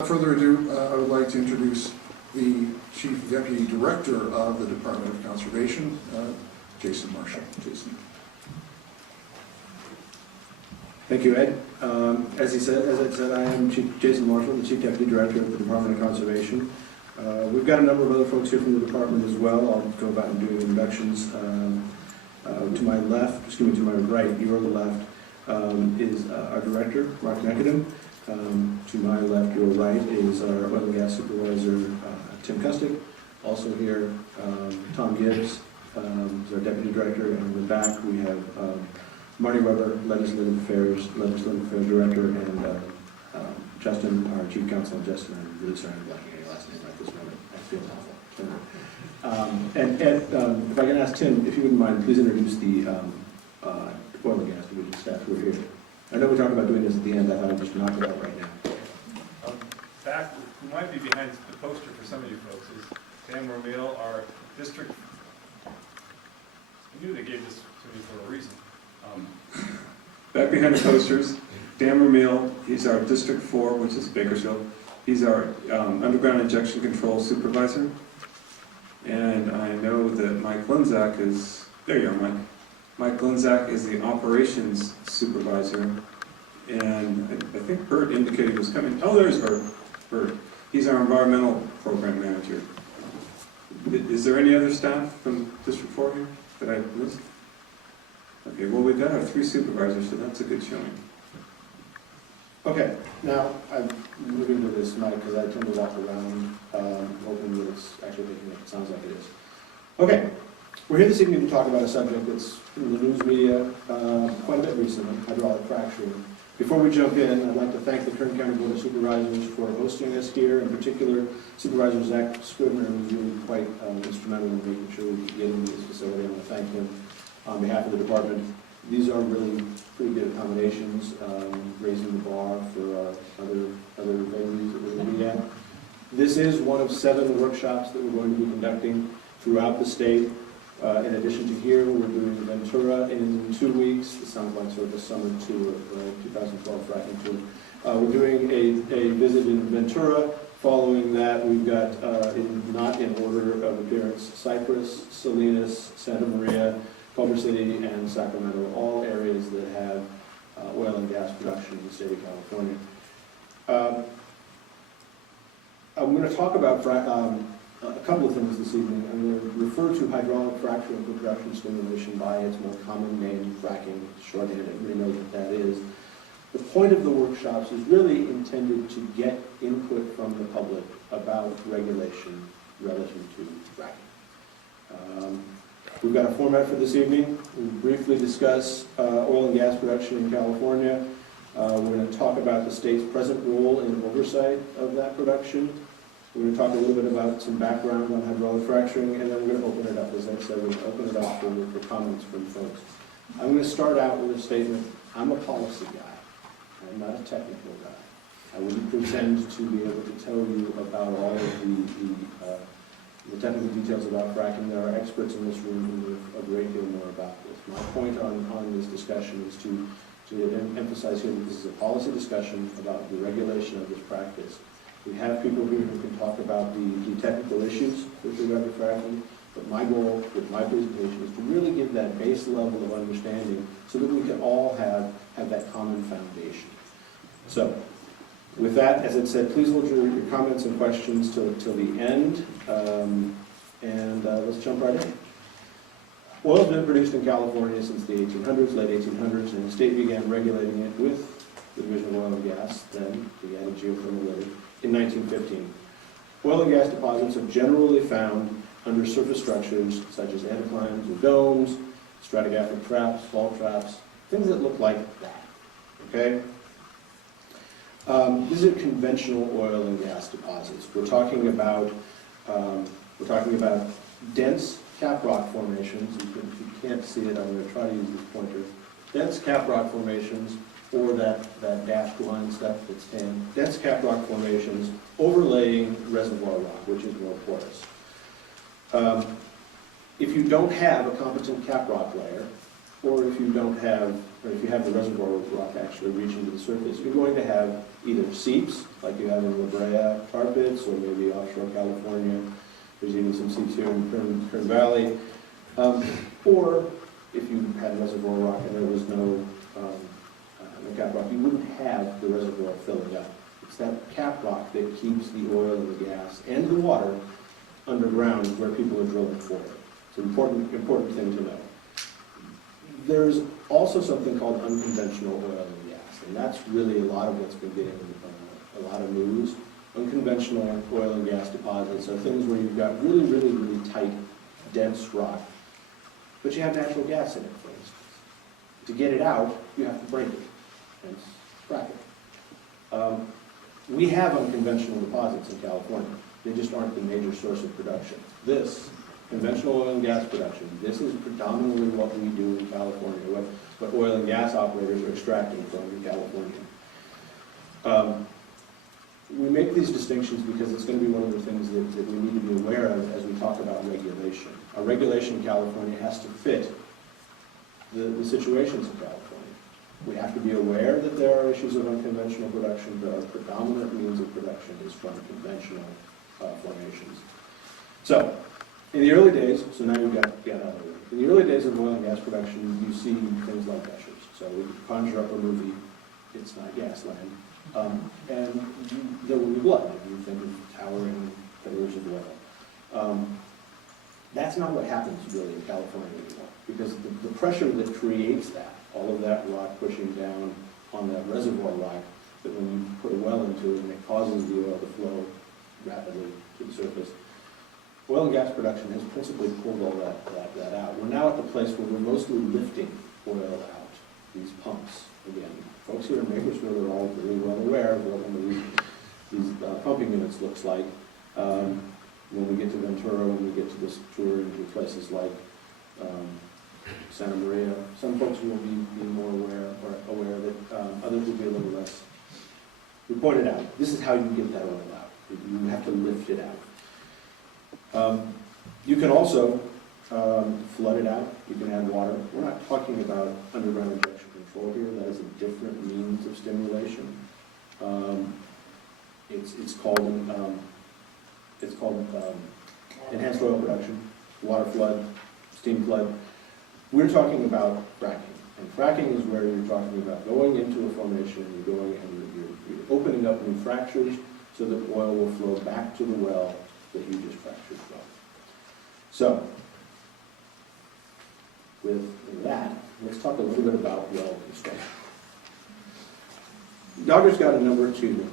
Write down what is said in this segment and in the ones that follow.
Without further ado, I would like to introduce the Chief Deputy Director of the Department of Conservation, Jason Marshall. Jason. Thank you, Ed. As I said, I am Chief Jason Marshall, the Chief Deputy Director of the Department of Conservation. We've got a number of other folks here from the department as well. I'll go about and do introductions. To my left, excuse me, to my right, your left, is our Director, Mark Neckedham. To my left, your right, is our Oil and Gas Supervisor, Tim Custick. Also here, Tom Gibbs is our Deputy Director, and in the back we have Marty Weber, Legislative Affairs Director, and Justin, our Chief Counsel. Justin, I'm really sorry I'm blanking your last name at this moment. I feel awful. And Ed, if I can ask Tim, if you wouldn't mind, please introduce the Oil and Gas Division staff who are here. I know we talked about doing this at the end. I thought I'd just knock it out right now. Back, who might be behind the poster for some of you folks is Dan Romeo, our district. I knew they gave this to me for a reason. Back behind the posters, Dan Romeo, he's our District 4, which is Bakersfield. He's our underground injection control supervisor. And I know that Mike Linzak is, there you are, Mike. Mike Linzak is the operations supervisor. And I think Bert indicated he was coming. Oh, there's Bert. He's our environmental program manager. Is there any other staff from District 4 here that I missed? Okay, well, we've got our 3 supervisors, so that's a good showing. Okay, now I'm moving to this mic because I tend to walk around hoping that it's actually making it sounds like it is. Okay, we're here this evening to talk about a subject that's in the news media quite a bit recently, hydraulic fracturing. Before we jump in, I'd like to thank the Kern County Board of Supervisors for hosting us here, in particular Supervisor Zach Scribner, who was really quite instrumental in making sure we could get into this facility. I want to thank him on behalf of the department. These are really pretty good accommodations, raising the bar for other venues that we're going to be at. This is one of 7 workshops that we're going to be conducting throughout the state. In addition to here, we're doing Ventura in 2 weeks. It sounds like sort of a summer tour of 2012 fracking tour. We're doing a visit in Ventura. Following that, we've got, not in order of appearance, Cypress, Salinas, Santa Maria, Culver City, and Sacramento, all areas that have oil and gas production in the state of California. I'm going to talk about a couple of things this evening. I'm going to refer to hydraulic fracturing for production stimulation by its more common name, fracking, shorthand. Everybody knows what that is. The point of the workshops is really intended to get input from the public about regulation relative to fracking. We've got a format for this evening. We'll briefly discuss oil and gas production in California. We're going to talk about the state's present role in oversight of that production. We're going to talk a little bit about some background on hydraulic fracturing, and then we're going to open it up. As I said, we're going to open it up for comments from folks. I'm going to start out with a statement. I'm a policy guy. I'm not a technical guy. I wouldn't pretend to be able to tell you about all of the technical details about fracking. There are experts in this room who know a great deal more about this. My point on this discussion is to emphasize here that this is a policy discussion about the regulation of this practice. We have people here who can talk about the technical issues with regard to fracking, but my goal with my presentation is to really give that base level of understanding so that we can all have that common foundation. So, with that, as I said, please hold your comments and questions till the end, and let's jump right in. Oil has been produced in California since the 1800s, late 1800s, and the state began regulating it with the Division of Oil and Gas, then the added geothermal living, in 1915. Oil and gas deposits are generally found under surface structures such as anticlines or domes, stratigraphic traps, fault traps, things that look like that, okay? These are conventional oil and gas deposits. We're talking about dense cap rock formations. If you can't see it, I'm going to try to use this pointer. Dense cap rock formations, or that dashed line stuff that's tan. Dense cap rock formations overlaying reservoir rock, which is more porous. If you don't have a competent cap rock layer, or if you don't have or if you have the reservoir rock actually reaching to the surface, you're going to have either seeps, like you have in La Brea tar pits, or maybe offshore California. There's even some seeps here in Kern Valley. Or if you had reservoir rock and there was no cap rock, you wouldn't have the reservoir filling up. It's that cap rock that keeps the oil and the gas and the water underground where people are drilling for it. It's an important thing to know. There's also something called unconventional oil and gas, and that's really a lot of what's been getting a lot of news. Unconventional oil and gas deposits are things where you've got really, really, really tight, dense rock, but you have natural gas in it, for instance. To get it out, you have to break it, hence frack it. We have unconventional deposits in California. They just aren't the major source of production. This, conventional oil and gas production, this is predominantly what we do in California, what oil and gas operators are extracting from in California. We make these distinctions because it's going to be one of the things that we need to be aware of as we talk about regulation. Our regulation in California has to fit the situations in California. We have to be aware that there are issues of unconventional production, but our predominant means of production is from conventional formations. So, in the early days, so now you've got out of the way. In the early days of oil and gas production, you see things like gushers. So we conjure up a movie, it's not Gasland, and there will be blood. You think of towering pillars of oil. That's not what happens really in California anymore, because the pressure that creates that, all of that rock pushing down on that reservoir rock, that when you put a well into it and it causes the oil to flow rapidly to the surface, oil and gas production has principally pulled all that out. We're now at the place where we're mostly lifting oil out, these pumps. Again, folks here in Bakersfield are all really well aware of what one of these pumping units looks like. When we get to Ventura, when we get to this tour into places like Santa Maria, some folks will be more aware of it, others will be a little less. We pointed out, this is how you get that oil out. You have to lift it out. You can also flood it out. You can add water. We're not talking about underground injection control here. That is a different means of stimulation. It's called enhanced oil production, water flood, steam flood. We're talking about fracking. And fracking is where you're talking about going into a formation and you're going and you're opening up new fractures so that oil will flow back to the well that you just fractured from. So, with that, let's talk a little bit about well construction. DOGGR's got a number 2,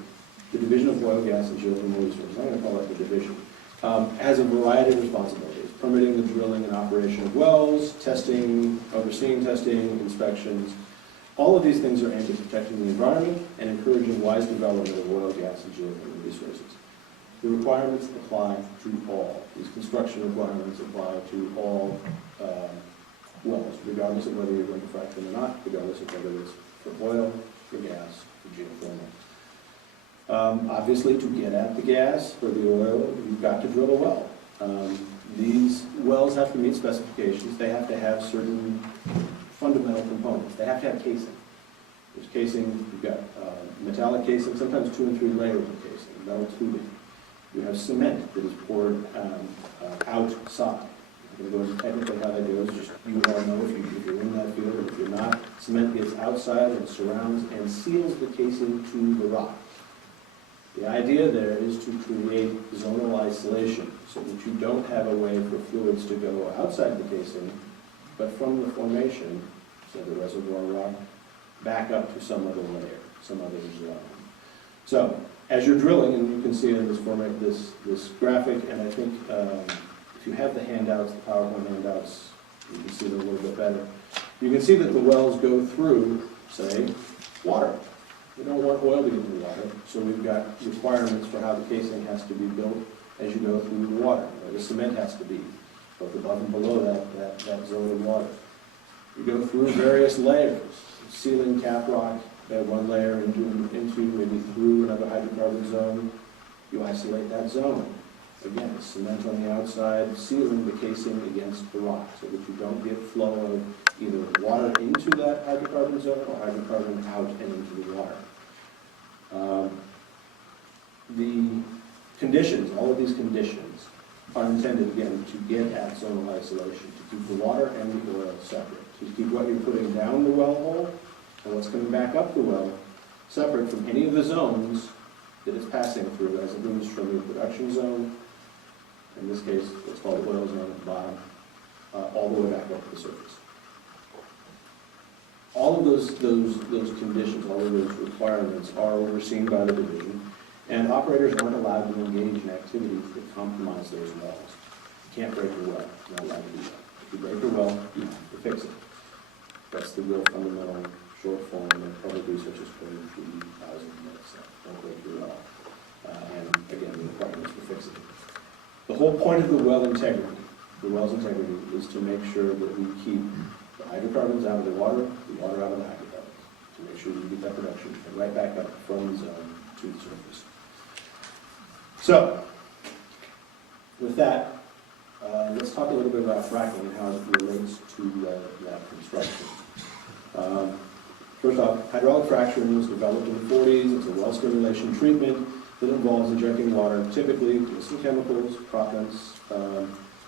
the Division of Oil, Gas, and Geothermal Resources. I'm going to call it the division. Has a variety of responsibilities: permitting the drilling and operation of wells, testing, overseeing testing, inspections. All of these things are aimed at protecting the environment and encouraging wise development of oil, gas, and geothermal resources. The requirements apply to all. These construction requirements apply to all wells, regardless of whether you're going to frack them or not, regardless of whether it's for oil, for gas, for geothermal. Obviously, to get at the gas or the oil, you've got to drill a well. These wells have to meet specifications. They have to have certain fundamental components. They have to have casing. There's casing, you've got metallic casing, sometimes 2 and 3 layers of casing, metal tubing. You have cement that is poured outside. I'm going to go into technically how that goes. Just you all know if you're in that field, or if you're not. Cement gets outside and surrounds and seals the casing to the rock. The idea there is to create zonal isolation so that you don't have a way for fluids to go outside the casing, but from the formation, so the reservoir rock, back up to some other layer, some other zone. So, as you're drilling, and you can see in this format, this graphic, and I think if you have the handouts, the PowerPoint handouts, you can see it a little bit better. You can see that the wells go through, say, water. We don't want oil to get in the water, so we've got requirements for how the casing has to be built as you go through the water. The cement has to be both above and below that zone of water. You go through various layers, sealing cap rock, one layer into maybe through another hydrocarbon zone. You isolate that zone. Again, cement on the outside, sealing the casing against the rock so that you don't get flow of either water into that hydrocarbon zone or hydrocarbon out and into the water. The conditions, all of these conditions, are intended, again, to get at zonal isolation, to keep the water and the oil separate, to keep what you're putting down the well hole and what's coming back up the well separate from any of the zones that it's passing through, as it moves from your production zone, in this case, what's called the oil zone at the bottom, all the way back up to the surface. All of those conditions, all of those requirements are overseen by the division, and operators aren't allowed to engage in activities that compromise those wells. You can't break a well, you're not allowed to do that. If you break a well, you have to fix it. That's the real fundamental short form of public research is code 3000 minutes. Don't break your well. And again, the requirements for fixing it. The whole point of the well's integrity is to make sure that we keep the hydrocarbons out of the water out of the hydrocarbons, to make sure we get that production and right back up from the zone to the surface. So, with that, let's talk a little bit about fracking and how it relates to that construction. First off, hydraulic fracturing was developed in the 40s. It's a well stimulation treatment that involves injecting water, typically with some chemicals, proppants,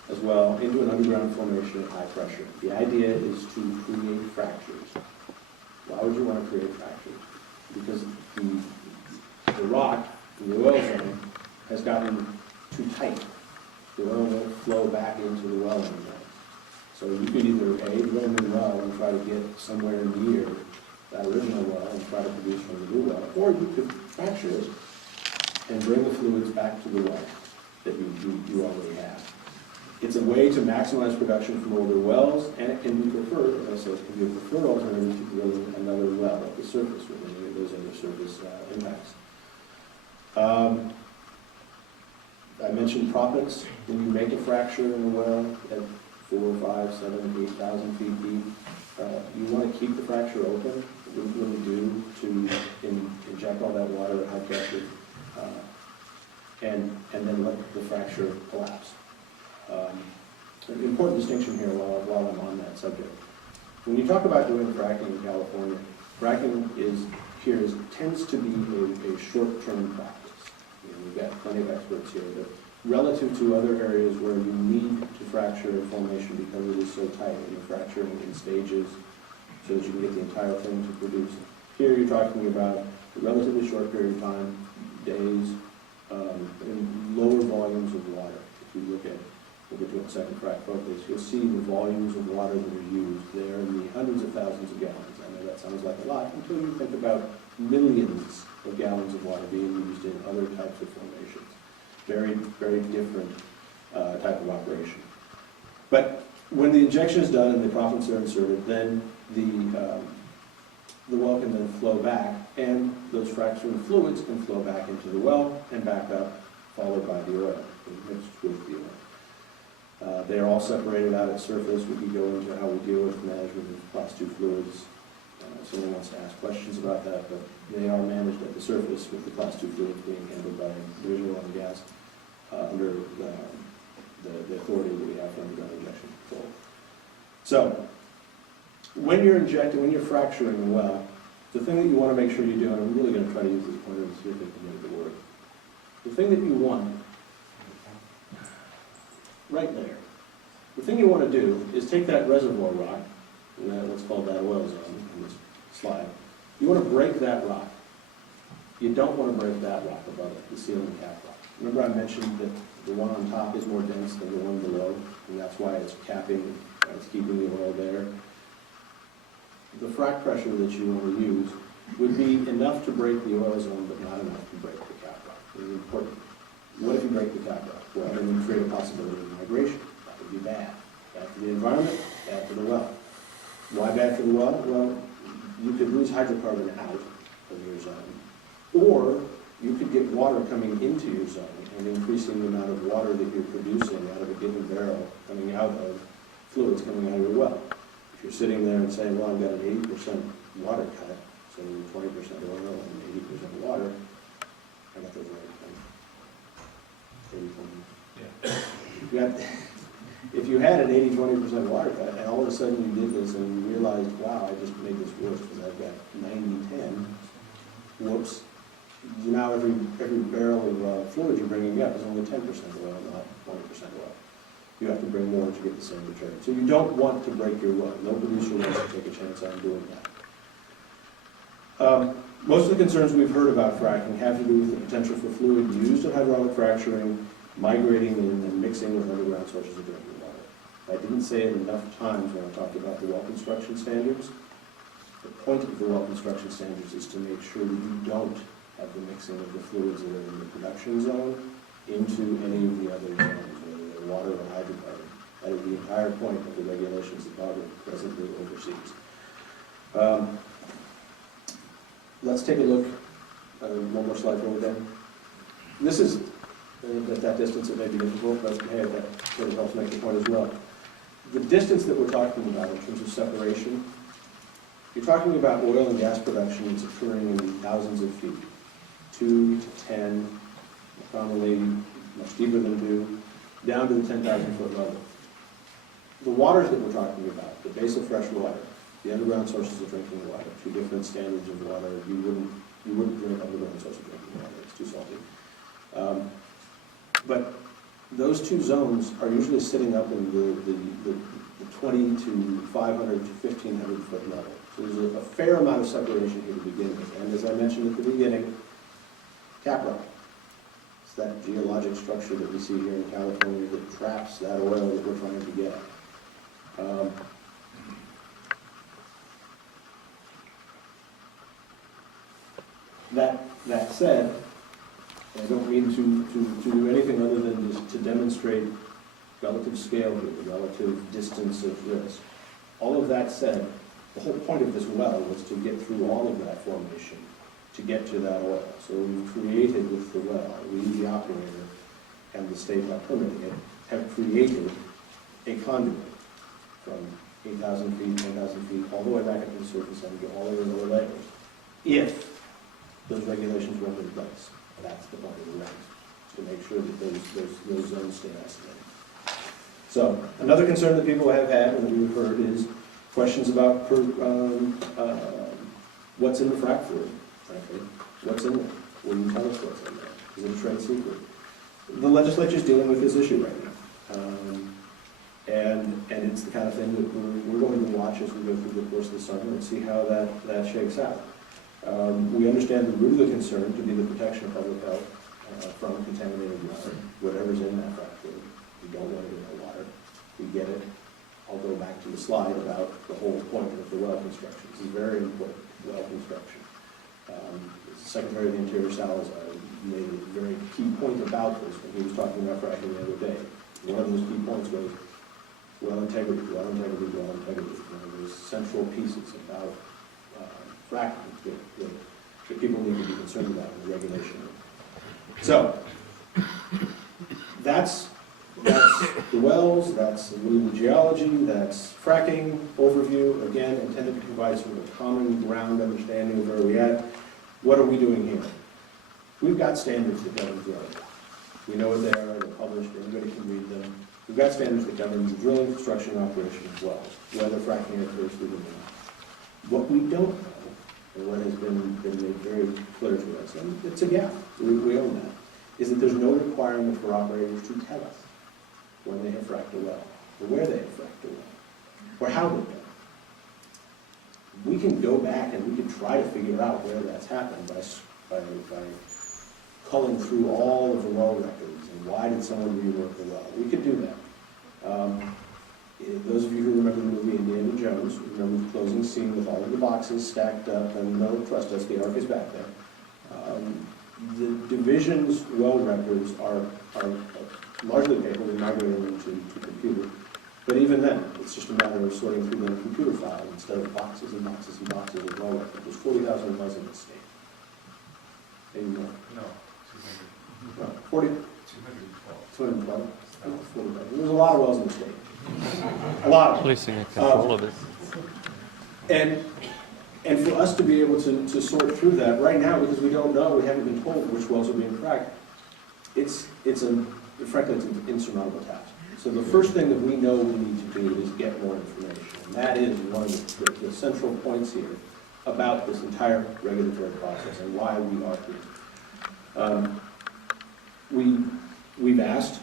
as well, into an underground formation at high pressure. The idea is to create fractures. Why would you want to create fractures? Because the rock in the oil zone has gotten too tight. The oil won't flow back into the well anymore. So you could either A, drill a new well and try to get somewhere near that original well and try to produce from the new well, or you could fracture it and bring the fluids back to the well that you already have. It's a way to maximize production from older wells, and it can be preferred, as I said, it can be a preferred alternative to drilling another well at the surface with any of those other surface impacts. I mentioned proppants. When you make a fracture in a well at 4, 5, 7, 8,000 feet deep, you want to keep the fracture open. What you really do to inject all that water at high pressure and then let the fracture collapse. An important distinction here while I'm on that subject. When you talk about doing fracking in California, fracking tends to be a short-term practice. We've got plenty of experts here, but relative to other areas where you need to fracture a formation because it is so tight, and you're fracturing in stages so that you can get the entire thing to produce. Here you're talking about a relatively short period of time, days, and lower volumes of water. If you look at, we'll get to a second frac focus, you'll see the volumes of water that are used there in the hundreds of thousands of gallons. I know that sounds like a lot until you think about millions of gallons of water being used in other types of formations. Very, very different type of operation. But when the injection is done and the proppants are inserted, then the well can then flow back, and those fracturing fluids can flow back into the well and back up, followed by the oil, mixed with the oil. They are all separated out at surface. We can go into how we deal with management of Class 2 fluids. Someone wants to ask questions about that, but they are managed at the surface with the Class 2 fluids being handled by Division of Oil and Gas under the authority that we have for underground injection control. So, when you're fracturing a well, the thing that you want to make sure you do, and I'm really going to try to use this pointer to see if it can make it work. The thing that you want, right there, the thing you want to do is take that reservoir rock, and what's called that oil zone in this slide. You want to break that rock. You don't want to break that rock above it, the ceiling cap rock. Remember I mentioned that the one on top is more dense than the one below, and that's why it's capping, it's keeping the oil there. The frac pressure that you want to use would be enough to break the oil zone, but not enough to break the cap rock. It's important. What if you break the cap rock? Well, then you create a possibility of migration. That would be bad. Bad for the environment, bad for the well. Why bad for the well? Well, you could lose hydrocarbon out of your zone, or you could get water coming into your zone and increasing the amount of water that you're producing out of a given barrel coming out of fluids coming out of your well. If you're sitting there and saying, well, I've got an 80% water cut, so 20% oil and 80% water, I got those right. 30, 20. if you had an 80-20% water cut, and all of a sudden you did this and you realized, wow, I just made this worse because I've got 90-10, whoops. Now every barrel of fluid you're bringing up is only 10% oil, not 20% oil. You have to bring more to get the same return. So you don't want to break your well. No producer wants to take a chance on doing that. Most of the concerns we've heard about fracking have to do with the potential for fluid used in hydraulic fracturing, migrating and mixing with underground sources of drinking water. I didn't say it enough times when I talked about the well construction standards. The point of the well construction standards is to make sure that you don't have the mixing of the fluids that are in the production zone into any of the other zones, whether they're water or hydrocarbon. That is the entire point of the regulations that DOGGR presently oversees. Let's take a look. One more slide forward then. This is, at that distance it may be difficult, but hey, that sort of helps make the point as well. The distance that we're talking about in terms of separation, you're talking about oil and gas production that's occurring in thousands of feet, 2 to 10, commonly much deeper than 2, down to the 10,000 foot level. The waters that we're talking about, the base of fresh water, the underground sources of drinking water, 2 different standards of water. You wouldn't drink underground sources of drinking water, it's too salty. But those 2 zones are usually sitting up in the 20 to 500 to 1,500 foot level. So there's a fair amount of separation here to begin with. And as I mentioned at the beginning, cap rock. It's that geologic structure that we see here in California that traps that oil that we're trying to get. That said, I don't mean to do anything other than just to demonstrate relative scale here, the relative distance of risk. All of that said, the whole point of this well was to get through all of that formation to get to that oil. So we've created with the well, we, the operator, and the state by permitting it, have created a conduit from 8,000 feet, 10,000 feet, all the way back up to the surface and all the way to the lower layers. If those regulations were in place, that's the point of the regs, to make sure that those zones stay isolated. So another concern that people have had and that we've heard is questions about what's in the frac fluid, frankly. What's in there? Will you tell us what's in there? Is it a trade secret? The legislature is dealing with this issue right now. And it's the kind of thing that we're going to watch as we go through the course of the summer and see how that shakes out. We understand the root of the concern to be the protection of public health from contaminated water, whatever's in that frac fluid. We don't want it in the water. We get it. I'll go back to the slide about the whole point of the well construction. This is very important, well construction. Secretary of the Interior Salazar made a very key point about this when he was talking about fracking the other day. One of those key points was well integrity, well integrity, well integrity. One of those central pieces about fracking that people need to be concerned about in the regulation. So, that's the wells, that's a little geology, that's fracking overview, again, intended to provide sort of a common ground understanding of where we're at. What are we doing here? We've got standards that govern drilling. We know what they are, they're published, anybody can read them. We've got standards that govern the drilling, construction, and operation of wells, whether fracking occurs through them or not. What we don't know, and what has been made very clear to us, and it's a gap, we own that, is that there's no requirement for operators to tell us when they have fracked a well, or where they have fracked a well, or how they've done it. We can go back and we can try to figure out where that's happened by culling through all of the well records and why did someone rework the well. We could do that. Those of you who remember the movie Indiana Jones, remember the closing scene with all of the boxes stacked up, and no, trust us, the ark is back there. The division's well records are largely paper, we migrated them to computer. But even then, it's just a matter of sorting through the computer file instead of boxes and boxes and boxes of well records. There's 40,000 wells in the state. Maybe more. No, 200. 40? 212. 212? There's a lot of wells in the state. A lot of them. Policing and control of it. And for us to be able to sort through that right now, because we don't know, we haven't been told which wells are being fracked, it's a frankly, it's an insurmountable task. So the first thing that we know we need to do is get more information. And that is one of the central points here about this entire regulatory process and why we are here. We've asked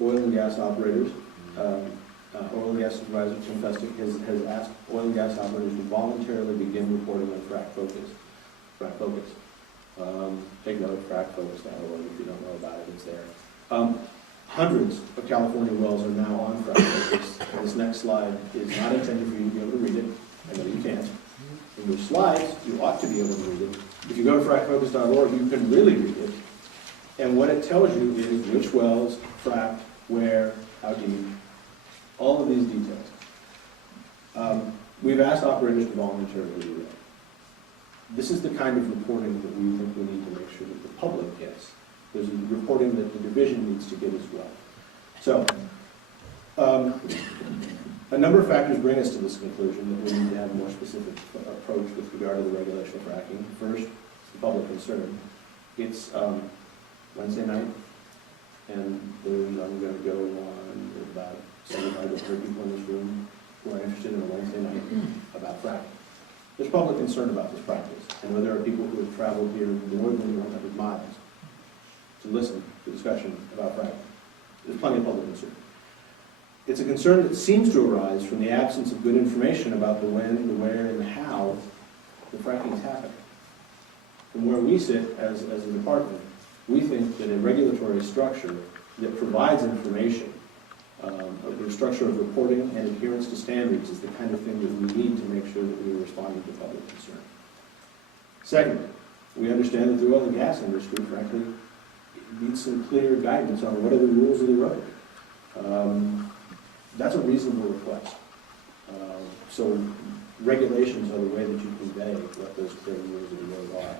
oil and gas operators, oil and gas supervisor Tim Festick has asked oil and gas operators to voluntarily begin reporting on frac focus. Take note of fracfocus.org if you don't know about it, it's there. Hundreds of California wells are now on frac focus. This next slide is not intended for you to be able to read it. I know you can't. In your slides, you ought to be able to read it. If you go to fracfocus.org, you can really read it. And what it tells you is which wells, fracked, where, how deep, all of these details. We've asked operators to voluntarily do that. This is the kind of reporting that we think we need to make sure that the public gets. There's reporting that the division needs to get as well. So, a number of factors bring us to this conclusion that we need to have a more specific approach with regard to the regulation of fracking. First, it's the public concern. It's Wednesday night, and I'm going to go on about 75 to 100 people in this room who are interested in a Wednesday night about fracking. There's public concern about this practice. I know there are people who have traveled here more than 100 miles to listen to discussion about fracking. There's plenty of public concern. It's a concern that seems to arise from the absence of good information about the when, the where, and the how the fracking is happening. From where we sit as a department, we think that a regulatory structure that provides information, the structure of reporting and adherence to standards is the kind of thing that we need to make sure that we are responding to public concern. Second, we understand that the oil and gas industry, frankly, needs some clear guidance on what are the rules of the road. That's a reasonable request. So regulations are the way that you convey what those clear rules of the road are.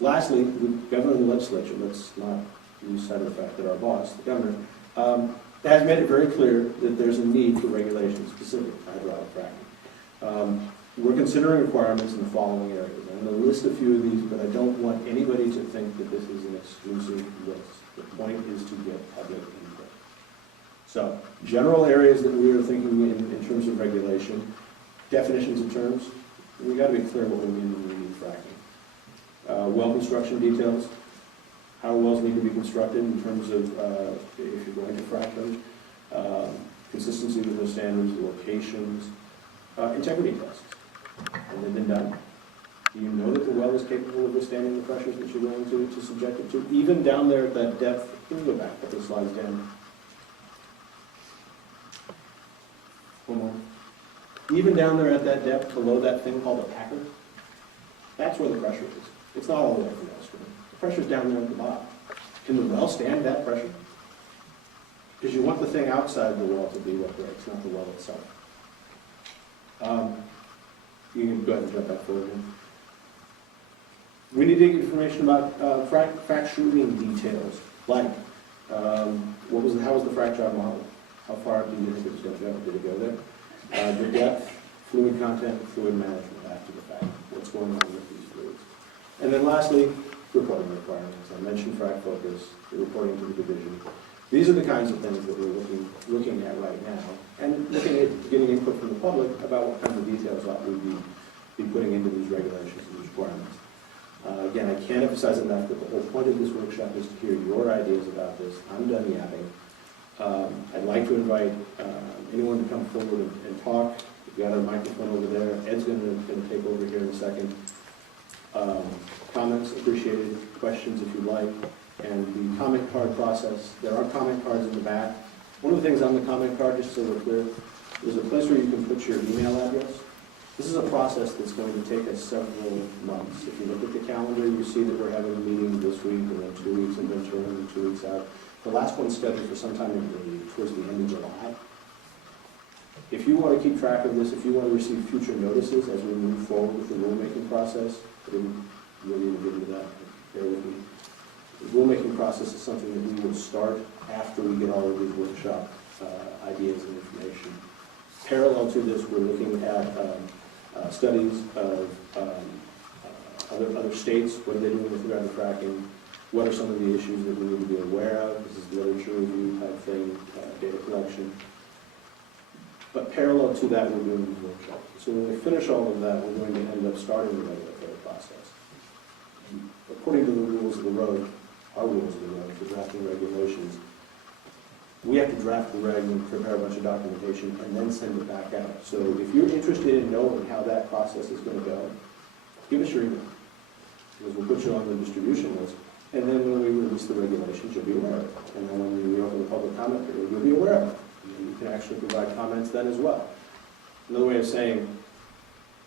Lastly, the governor and the legislature, let's not lose sight of the fact that our boss, the governor, has made it very clear that there's a need for regulations specific to hydraulic fracking. We're considering requirements in the following areas. I'm going to list a few of these, but I don't want anybody to think that this is an exclusive list. The point is to get public input. So, general areas that we are thinking in terms of regulation, definitions of terms, we've got to be clear what we mean when we mean fracking. Well construction details, how wells need to be constructed in terms of if you're going to frack them, consistency with those standards, locations, integrity tests. Have they been done? Do you know that the well is capable of withstanding the pressures that you're going to subject it to? Even down there at that depth, can you go back a couple of slides down? One more. Even down there at that depth, below that thing called a packer, that's where the pressure is. It's not all the way from downstream. The pressure's down there at the bottom. Can the well stand that pressure? Because you want the thing outside the well to be what breaks, not the well itself. You can go ahead and jump back forward again. We need to get information about frac shooting details, like how was the frac job modeled? How far do you think it was going to go? Did it go there? The depth, fluid content, fluid management after the fact. What's going on with these fluids? And then lastly, reporting requirements. I mentioned frac focus, the reporting to the division. These are the kinds of things that we're looking at right now, and looking at getting input from the public about what kinds of details ought we be putting into these regulations and these requirements. Again, I can't emphasize enough that the whole point of this workshop is to hear your ideas about this. I'm done yapping. I'd like to invite anyone to come forward and talk. We've got a microphone over there. Ed's going to take over here in a second. Comments appreciated, questions if you'd like. And the comment card process, there are comment cards in the back. One of the things on the comment card, just so we're clear, there's a place where you can put your email address. This is a process that's going to take us several months. If you look at the calendar, you see that we're having a meeting this week, and then 2 weeks in Ventura, and 2 weeks out. The last one's scheduled for sometime towards the end of July. If you want to keep track of this, if you want to receive future notices as we move forward with the rulemaking process, I didn't really even get into that, bear with me. The rulemaking process is something that we will start after we get all of these workshop ideas and information. Parallel to this, we're looking at studies of other states, what are they doing with regard to fracking, what are some of the issues that we need to be aware of. This is literature review type thing, data collection. But parallel to that, we're doing these workshops. So when we finish all of that, we're going to end up starting the regulatory process. And according to the rules of the road, our rules of the road for drafting regulations, we have to draft the reg and prepare a bunch of documentation and then send it back out. So if you're interested in knowing how that process is going to go, give us your email, because we'll put you on the distribution list. And then when we release the regulations, you'll be aware of it. And then when we open the public comment period, you'll be aware of it. And you can actually provide comments then as well. Another way of saying,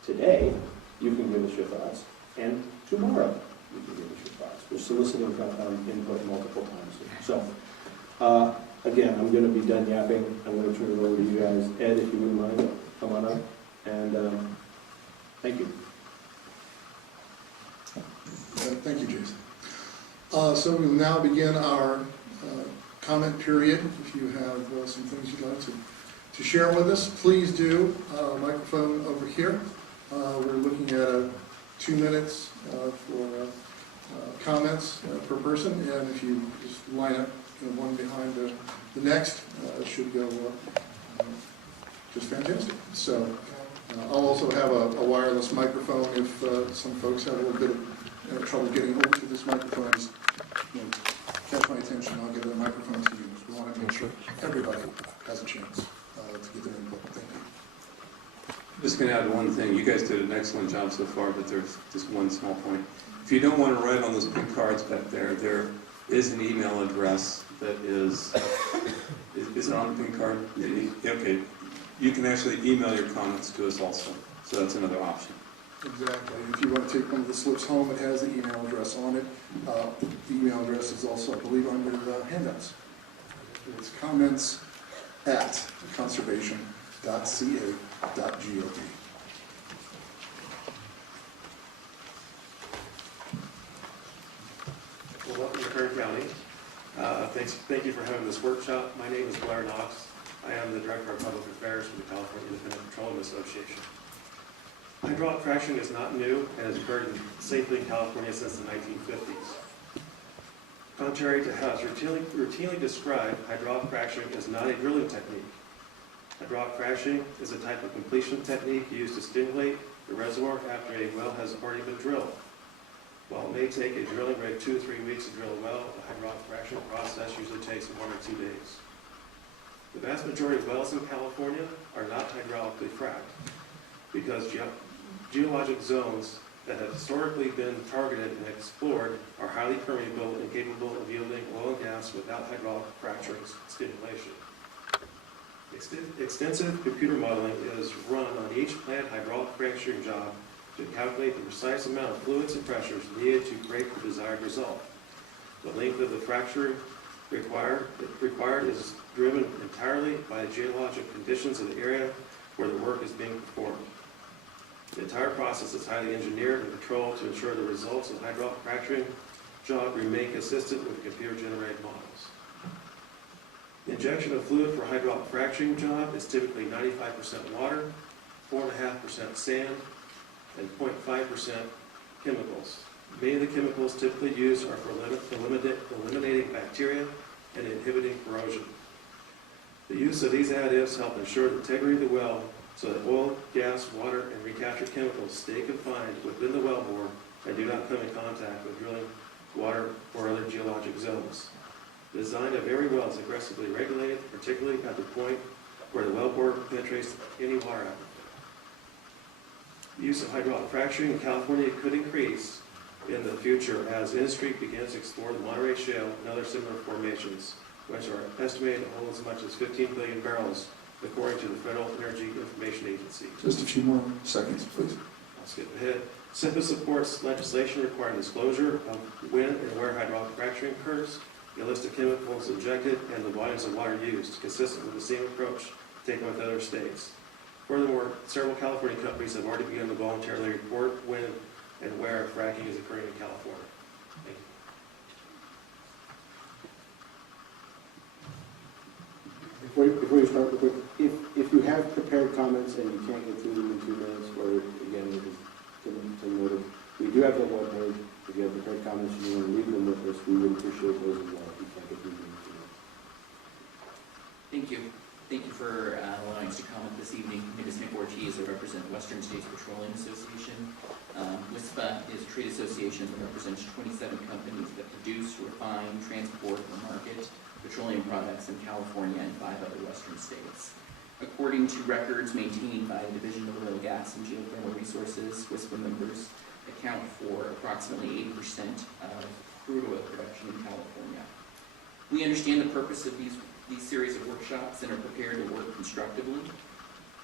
today, you can give us your thoughts, and tomorrow, you can give us your thoughts. We're soliciting input multiple times. So, again, I'm going to be done yapping. I'm going to turn it over to you guys. Ed, if you wouldn't mind, come on up. And thank you. Thank you, Jason. So we'll now begin our comment period. If you have some things you'd like to share with us, please do. Microphone over here. We're looking at 2 minutes for comments per person, and if you just line up one behind the next, it should go just fantastic. So I'll also have a wireless microphone if some folks have a little bit of trouble getting over to this microphone. Just catch my attention. I'll give the microphone to you. We want to make sure everybody has a chance to get their input. Thank you. Just going to add one thing. You guys did an excellent job so far, but there's just one small point. If you don't want to write on those pink cards back there, there is an email address that is it on the pink card? Okay. You can actually email your comments to us also. So that's another option. Exactly. If you want to take one of the slips home, it has the email address on it. The email address is also, I believe, under the handouts. It's comments@conservation.ca.gov. Well, welcome to Kern County. Thank you for having this workshop. My name is Blair Knox. I am the Director of Public Affairs for the California Independent Petroleum Association. Hydraulic fracturing is not new and has occurred safely in California since the 1950s. Contrary to how it's routinely described, hydraulic fracturing is not a drilling technique. Hydraulic fracturing is a type of completion technique used to stimulate the reservoir after a well has already been drilled. While it may take a drilling rig 2 to 3 weeks to drill a well, the hydraulic fracturing process usually takes 1 or 2 days. The vast majority of wells in California are not hydraulically fracked because geologic zones that have historically been targeted and explored are highly permeable and capable of yielding oil and gas without hydraulic fracturing stimulation. Extensive computer modeling is run on each planned hydraulic fracturing job to calculate the precise amount of fluids and pressures needed to create the desired result. The length of the fracture required is driven entirely by the geologic conditions of the area where the work is being performed. The entire process is highly engineered and controlled to ensure the results of the hydraulic fracturing job remain consistent with computer-generated models. The injection of fluid for a hydraulic fracturing job is typically 95% water, 4.5% sand, and 0.5% chemicals. Many of the chemicals typically used are for eliminating bacteria and inhibiting corrosion. The use of these additives help ensure the integrity of the well so that oil, gas, water, and recaptured chemicals stay confined within the wellbore and do not come in contact with drilling, water, or other geologic zones. The design of every well is aggressively regulated, particularly at the point where the wellbore penetrates any water aquifer. The use of hydraulic fracturing in California could increase in the future as industry begins to explore the Monterey Shale and other similar formations, which are estimated to hold as much as 15 billion barrels, according to the Federal Energy Information Agency. Just a few more seconds, please. I'll skip ahead. SIPA supports legislation requiring disclosure of when and where hydraulic fracturing occurs, a list of chemicals injected, and the volumes of water used, consistent with the same approach taken with other states. Furthermore, several California companies have already begun to voluntarily report when and where fracking is occurring in California. Thank you. Before you start, real quick, if you have prepared comments and you can't get through them in 2 minutes, or again, we do have the webpage. If you have prepared comments and you want to leave them with us, we would appreciate those as well. If you can't get through them in 2 minutes. Thank you. Thank you for allowing us to comment this evening. My name is Nick Ortiz. I represent Western States Petroleum Association. WSPA is a trade association that represents 27 companies that produce, refine, transport, or market petroleum products in California and 5 other western states. According to records maintained by the Division of Oil, Gas, and Geothermal Resources, WSPA members account for approximately 8% of crude oil production in California. We understand the purpose of these series of workshops and are prepared to work constructively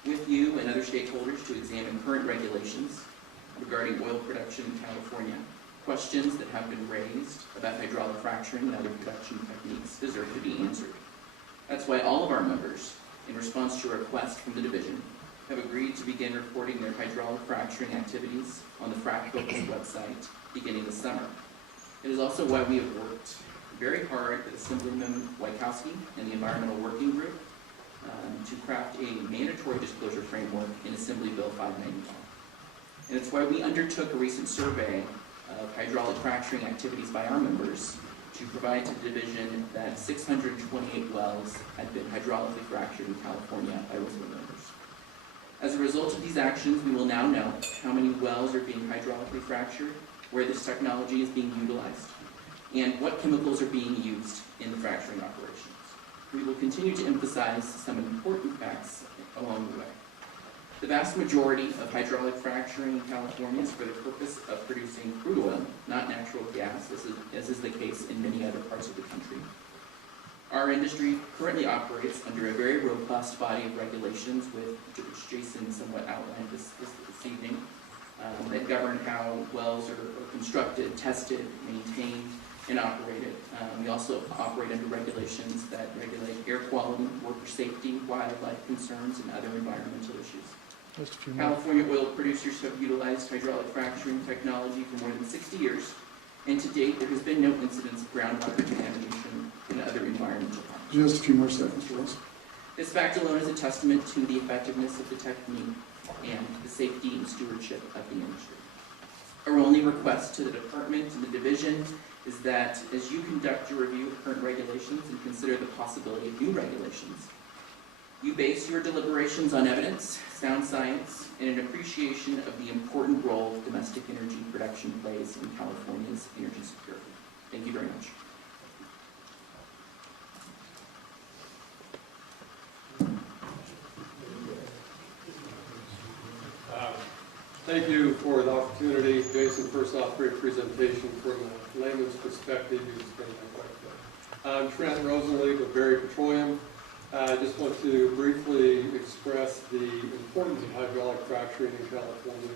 with you and other stakeholders to examine current regulations regarding oil production in California. Questions that have been raised about hydraulic fracturing and other production techniques deserve to be answered. That's why all of our members, in response to a request from the division, have agreed to begin reporting their hydraulic fracturing activities on the Frack Focus website beginning this summer. It is also why we have worked very hard with Assemblyman Wajkowski and the Environmental Working Group to craft a mandatory disclosure framework in Assembly Bill 591. And it's why we undertook a recent survey of hydraulic fracturing activities by our members to provide to the division that 628 wells had been hydraulically fractured in California by WSPA members. As a result of these actions, we will now know how many wells are being hydraulically fractured, where this technology is being utilized, and what chemicals are being used in the fracturing operations. We will continue to emphasize some important facts along the way. The vast majority of hydraulic fracturing in California is for the purpose of producing crude oil, not natural gas, as is the case in many other parts of the country. Our industry currently operates under a very robust body of regulations, which Jason somewhat outlined this evening, that govern how wells are constructed, tested, maintained, and operated. We also operate under regulations that regulate air quality, worker safety, wildlife concerns, and other environmental issues. Just a few more. California oil producers have utilized hydraulic fracturing technology for more than 60 years, and to date there has been no incidents of groundwater contamination and other environmental harms. Just a few more seconds, please. This fact alone is a testament to the effectiveness of the technique and the safety and stewardship of the industry. Our only request to the department and the division is that as you conduct your review of current regulations and consider the possibility of new regulations, you base your deliberations on evidence, sound science, and an appreciation of the important role domestic energy production plays in California's energy security. Thank you very much. Thank you for the opportunity. Jason, first off, great presentation from a layman's perspective. You explained that quite well. I'm Trent Rosenleib with Berry Petroleum. I just want to briefly express the importance of hydraulic fracturing in California.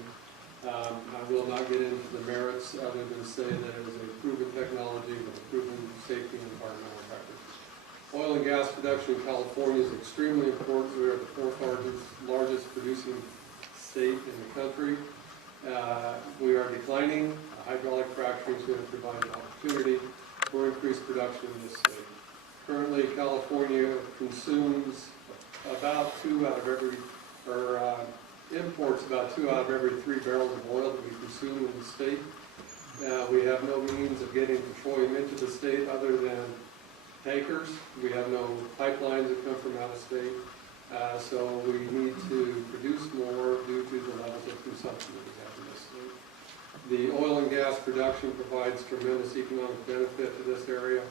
I will not get into the merits other than say that it is a proven technology with proven safety and environmental records. Oil and gas production in California is extremely important. We are the fourth largest producing state in the country. We are declining. Hydraulic fracturing is going to provide an opportunity for increased production in this state. Currently, California consumes about imports about 2 out of every 3 barrels of oil that we consume in the state. We have no means of getting petroleum into the state other than tankers. We have no pipelines that come from out of state. So we need to produce more due to the levels of consumption that we have in this state. The oil and gas production provides tremendous economic benefit to this area.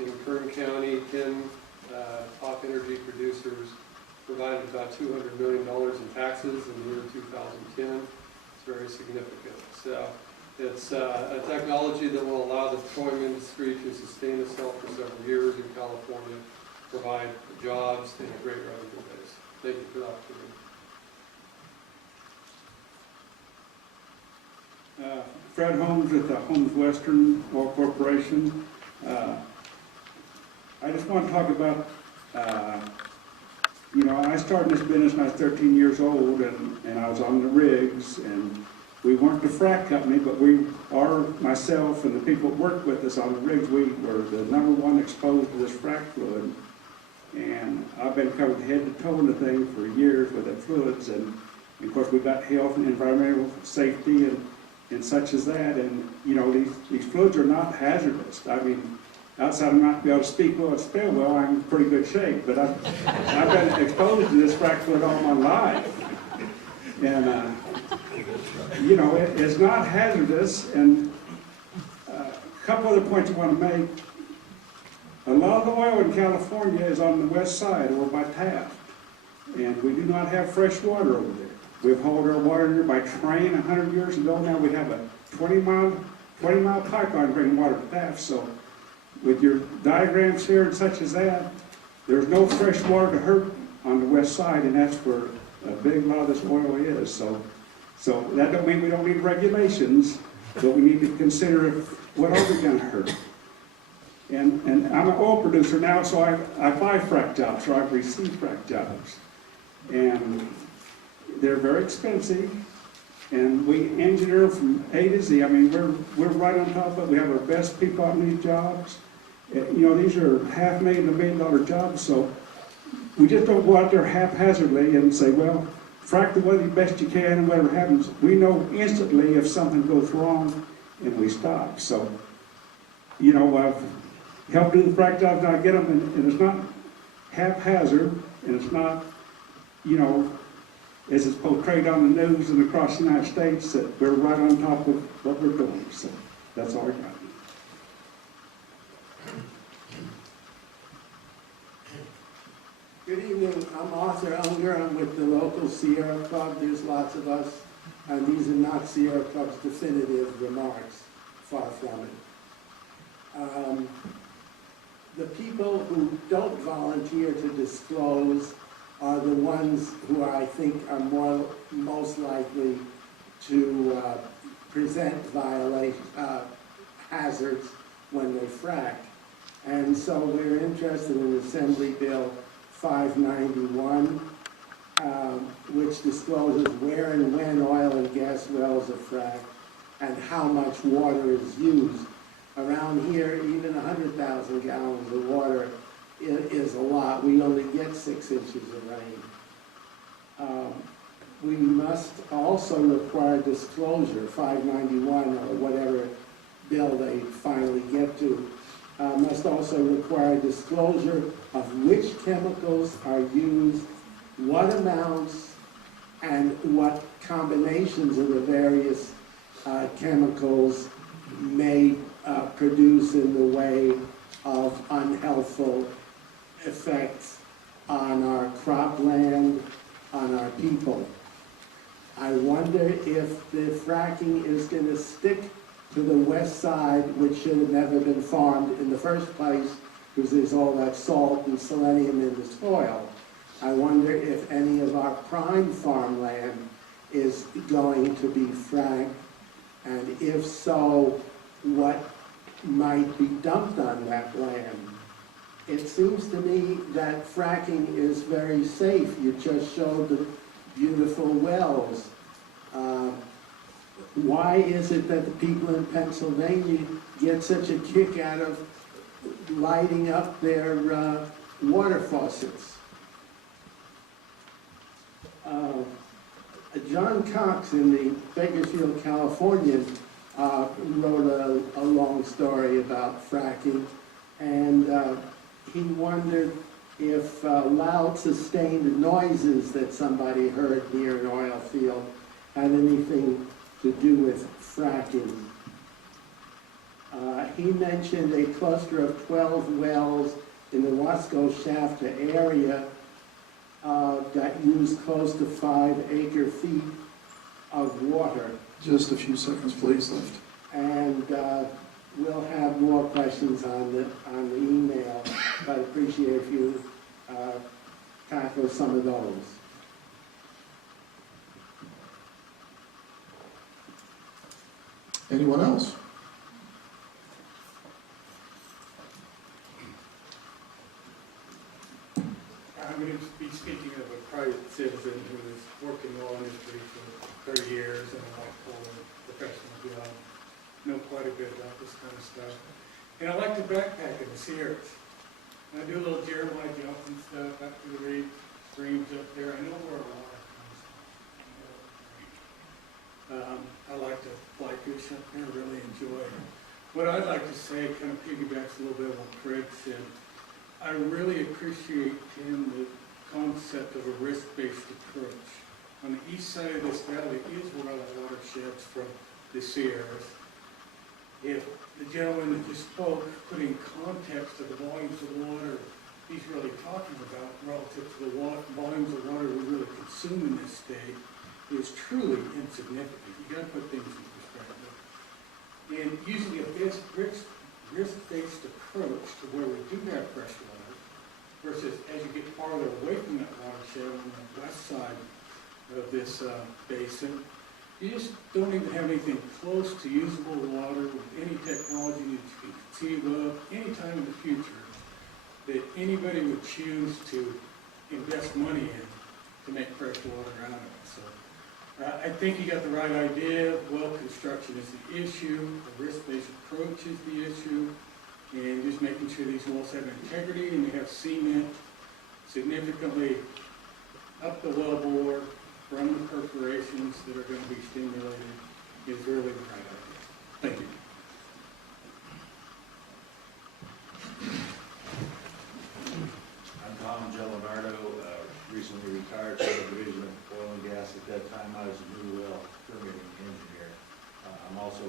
In Kern County, 10 top energy producers provided about $200 million in taxes in the year 2010. It's very significant. So it's a technology that will allow the petroleum industry to sustain itself for several years in California, provide jobs and a great revenue base. Thank you for the opportunity. Fred Holmes at the Holmes Western Oil Corporation. I just want to talk about, I started this business when I was 13 years old, and I was on the rigs, and we weren't the frack company, but myself and the people that worked with us on the rigs, we were the #1 exposed to this frack fluid. And I've been covered head to toe in the thing for years with the fluids, and of course we've got health and environmental safety and such as that. And these fluids are not hazardous. I mean, outside of not be able to speak well and spell well, I'm in pretty good shape. But I've been exposed to this frac fluid all my life. And, you know, it's not hazardous. And a couple other points I want to make. A lot of the oil in California is on the west side or by Taft. And we do not have fresh water over there. We've hauled our water here by train 100 years ago. Now we have a 20-mile pipeline bringing water to Taft. So with your diagrams here and such as that, there's no fresh water to hurt on the west side, and that's where a big lot of this oil is. So that don't mean we don't need regulations, but we need to consider what are we going to hurt. And I'm an oil producer now, so I buy frac jobs, or I receive frac jobs. And they're very expensive, and we engineer from A to Z. I mean, we're right on top of it. We have our best people on these jobs. You know, these are $500,000 to $1 million jobs, so we just don't go out there haphazardly and say, well, frac the weather best you can, and whatever happens. We know instantly if something goes wrong, and we stop. So, you know, I've helped do the frac jobs, and I get them, and it's not haphazard, and it's not, you know, as it's portrayed on the news and across the United States, that we're right on top of what we're doing. So that's all I got. Good evening, I'm Arthur Unger. I'm with the local Sierra Club. There's lots of us, and these are not Sierra Club's definitive remarks, far from it. The people who don't volunteer to disclose are the ones who I think are most likely to present hazards when they frack. And so we're interested in Assembly Bill 591, which discloses where and when oil and gas wells are fracked and how much water is used. Around here, even 100,000 gallons of water is a lot. We only get 6 inches of rain. We must also require disclosure, 591 or whatever bill they finally get to, must also require disclosure of which chemicals are used, what amounts, and what combinations of the various chemicals may produce in the way of unhealthful effects on our cropland, on our people. I wonder if the fracking is going to stick to the west side, which should have never been farmed in the first place, because there's all that salt and selenium in the soil. I wonder if any of our prime farmland is going to be fracked, and if so, what might be dumped on that land. It seems to me that fracking is very safe. You just showed the beautiful wells. Why is it that the people in Pennsylvania get such a kick out of lighting up their water faucets? John Cox in the Bakersfield, Californian, wrote a long story about fracking, and he wondered if loud sustained noises that somebody heard near an oil field had anything to do with fracking. He mentioned a cluster of 12 wells in the Wasco Shafter area that used close to 5 acre-feet of water. Just a few seconds, please, left. And we'll have more questions on the email, but I'd appreciate if you tackle some of those. Anyone else? I'm going to be speaking of a private citizen who has worked in the oil industry for 30 years and I like to professional job. Know quite a bit about this kind of stuff. And I like to backpack in the Sierras. And I do a little Jeremiah jump and stuff up to the reed streams up there. I know where a lot comes from. I like to fly fish up there, really enjoy it. What I'd like to say kind of piggybacks a little bit on what Craig said. I really appreciate, Tim, the concept of a risk-based approach. On the east side of this valley is where all the watersheds from the Sierras. If the gentleman that just spoke put in context of the volumes of water he's really talking about relative to the volumes of water we really consume in this state is truly insignificant. You got to put things in perspective. And using a risk-based approach to where we do have fresh water versus as you get farther away from that watershed on the west side of this basin, you just don't even have anything close to usable water with any technology that you can conceive of any time in the future that anybody would choose to invest money in to make fresh water out of it. So I think you got the right idea. Well construction is the issue, the risk-based approach is the issue, and just making sure these wells have integrity and they have cement significantly up the wellbore from the perforations that are going to be stimulated is really the right idea. Thank you. I'm Tom Gelinardo, recently retired from the Division of Oil and Gas. At that time, I was a new well permitting engineer. I'm also a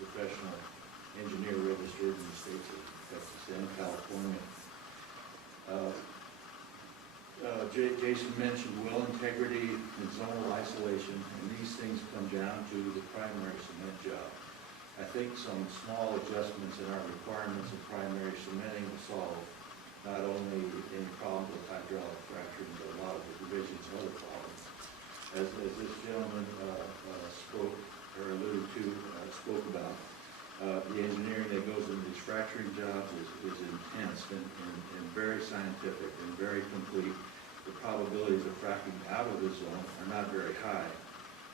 professional engineer registered in the states of Texas and California. Jason mentioned well integrity and zonal isolation, and these things come down to the primary cement job. I think some small adjustments in our requirements of primary cementing will solve not only any problems with hydraulic fracturing, but a lot of the division's other problems. As this gentleman spoke or alluded to, spoke about, the engineering that goes into these fracturing jobs is intense and very scientific and very complete. The probabilities of fracking out of the zone are not very high.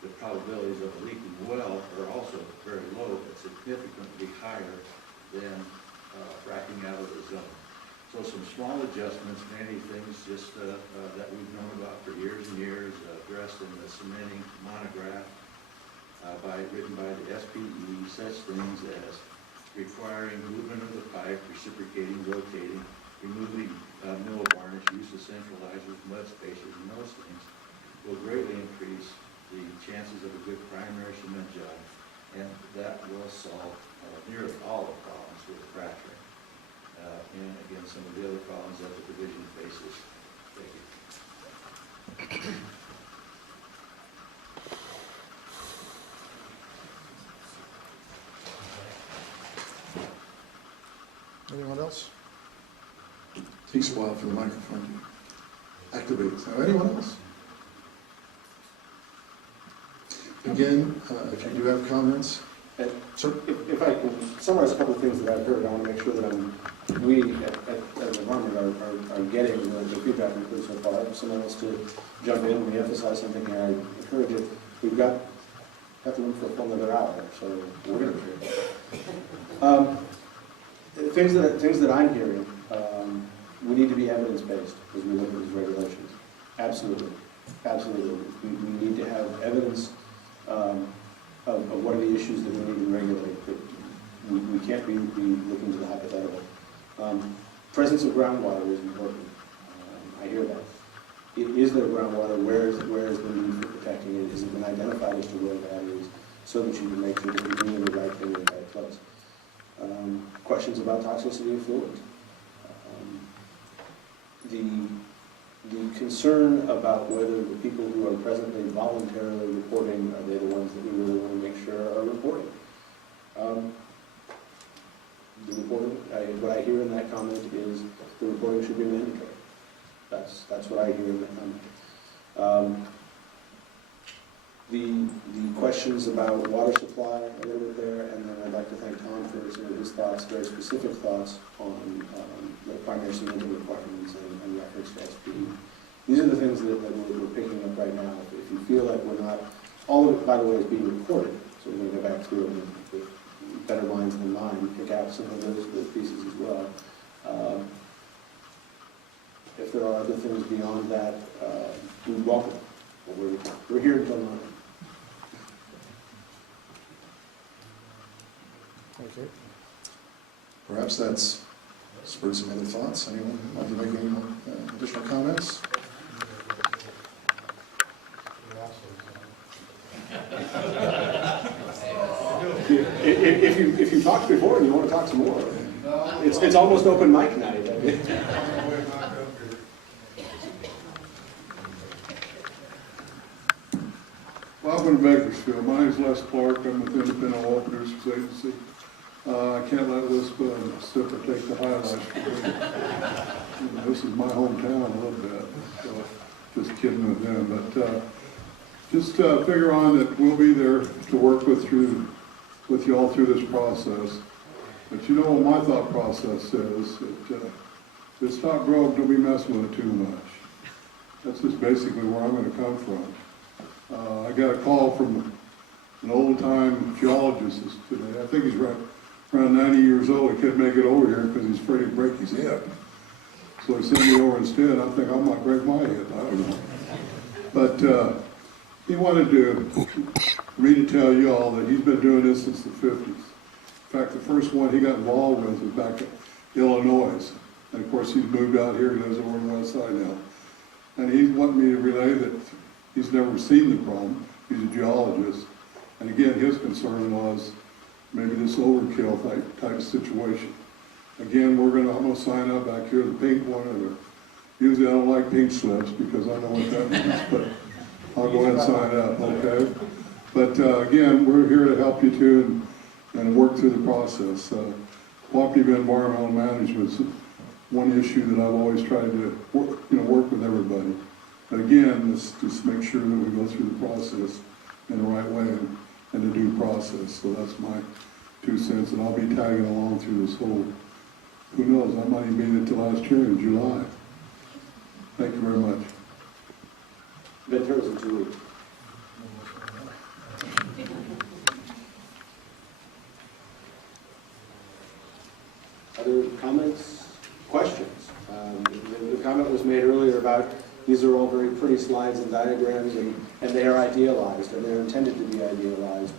The probabilities of a leaking well are also very low, but significantly higher than fracking out of the zone. So some small adjustments, many things just that we've known about for years and years, addressed in the cementing monograph written by the SPE, such things as requiring movement of the pipe, reciprocating, rotating, removing mill varnish, use of centralizers, mud spacers, and those things will greatly increase the chances of a good primary cement job, and that will solve nearly all the problems with fracturing. And again, some of the other problems that the division faces. Thank you. Anyone else? Takes a while for the microphone to activate. So anyone else? Again, if you do have comments. Sir? If I can summarize a couple of things that I've heard, I want to make sure that we at the department are getting the feedback we've heard so far. If someone wants to jump in and emphasize something here, I encourage it. We've got the room for a full another hour, so we're going to do things that I'm hearing. We need to be evidence-based as we look at these regulations. Absolutely. Absolutely. We need to have evidence of what are the issues that we need to regulate. We can't be looking to the hypothetical. Presence of groundwater is important. I hear that. Is there groundwater? Where is the need for protecting it? Has it been identified as to where that is so that you can make sure that you're doing the right thing in the right place? Questions about toxicity of fluids. The concern about whether the people who are presently voluntarily reporting, are they the ones that we really want to make sure are reporting? The reporting, what I hear in that comment is the reporting should be mandatory. That's what I hear in that comment. The questions about water supply a little bit there, and then I'd like to thank Tom for some of his thoughts, very specific thoughts on the primary cementing requirements and reference to SPE. These are the things that we're picking up right now. If you feel like we're not, all of it, by the way, is being recorded, so we're going to go back through it with better minds than mine, pick out some of those pieces as well. If there are other things beyond that, we welcome it. We're here until 9. Perhaps that's spurred some other thoughts. Anyone want to make any more additional comments? If you talked before and you want to talk some more, it's almost open mic night. Welcome to Bakersfield. My name's Les Clark. I'm with Independent Oil Producers Agency. I can't let Elizabeth and Sipper take the highlights for me. This is my hometown a little bit, so just kidding with them. But just figure on that we'll be there to work with you all through this process. But you know what my thought process is, that if it's not broke, don't be messing with it too much. That's just basically where I'm going to come from. I got a call from an old-time geologist today. I think he's around 90 years old. He couldn't make it over here because he's afraid he'd break his hip. So he sent me over instead. I think I might break my hip. I don't know. But he wanted me to tell you all that he's been doing this since the 50s. In fact, the first one he got involved with was back in Illinois. And of course, he's moved out here. He lives over on the west side now. And he wanted me to relay that he's never seen the problem. He's a geologist. And again, his concern was maybe this overkill type situation. Again, I'm going to sign up back here, the pink one. Usually I don't like pink slips because I know what that means, but I'll go ahead and sign up, okay? But again, we're here to help you too and work through the process. Cooperative environmental management is one issue that I've always tried to work with everybody. But again, let's just make sure that we go through the process in the right way and the due process. So that's my 2 cents, and I'll be tagging along through this whole, who knows, I might even be there till last year in July. Thank you very much. Midterms in 2 weeks. Other comments, questions? The comment was made earlier about these are all very pretty slides and diagrams, and they are idealized, and they're intended to be idealized.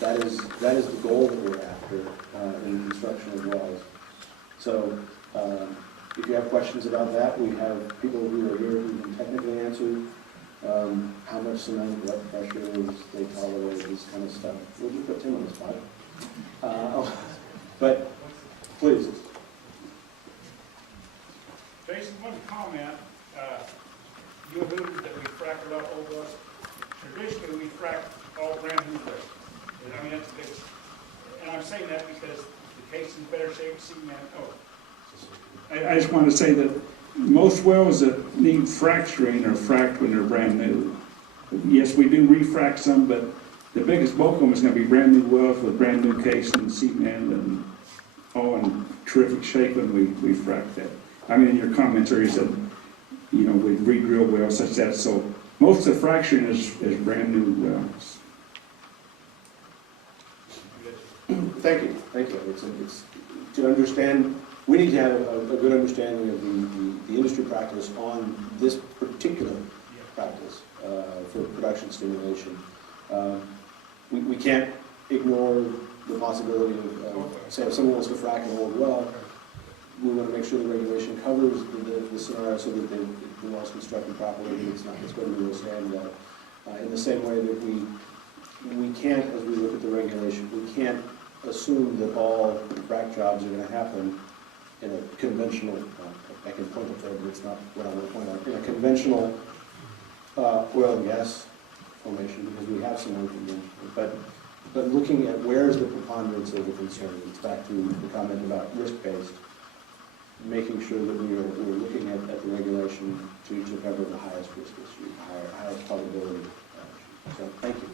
That is the goal that we're after in construction of wells. So if you have questions about that, we have people who are here who can technically answer how much cement, what pressure is they tolerate, this kind of stuff. Would you put Tim on the spot? But please. Jason, one comment. You alluded that we frack a lot over us. Traditionally, we frack all brand new wells. And I mean, that's big. And I'm saying that because the case is in better shape, cement. I just want to say that most wells that need fracturing are fracked when they're brand new. Yes, we do refract some, but the biggest bulk of them is going to be brand new wells with brand new casing, cement, and all in terrific shape when we frack that. I mean, in your comments earlier, you said, we re-drill wells such that. So most of the fracturing is brand new wells. Thank you. It's to understand. We need to have a good understanding of the industry practice on this particular practice for production stimulation. We can't ignore the possibility of say, if someone wants to frack an old well, we want to make sure the regulation covers the scenario so that the well is constructed properly and it's going to be a sand well. In the same way that we can't, as we look at the regulation, we can't assume that all frack jobs are going to happen in a conventional, I can point it there, but it's not what I want to point out, in a conventional oil and gas formation, because we have some unconventional. But looking at where's the preponderance of the concern, it's back to the comment about risk-based, making sure that we're looking at the regulation to cover the highest risk issue, highest probability. So thank you.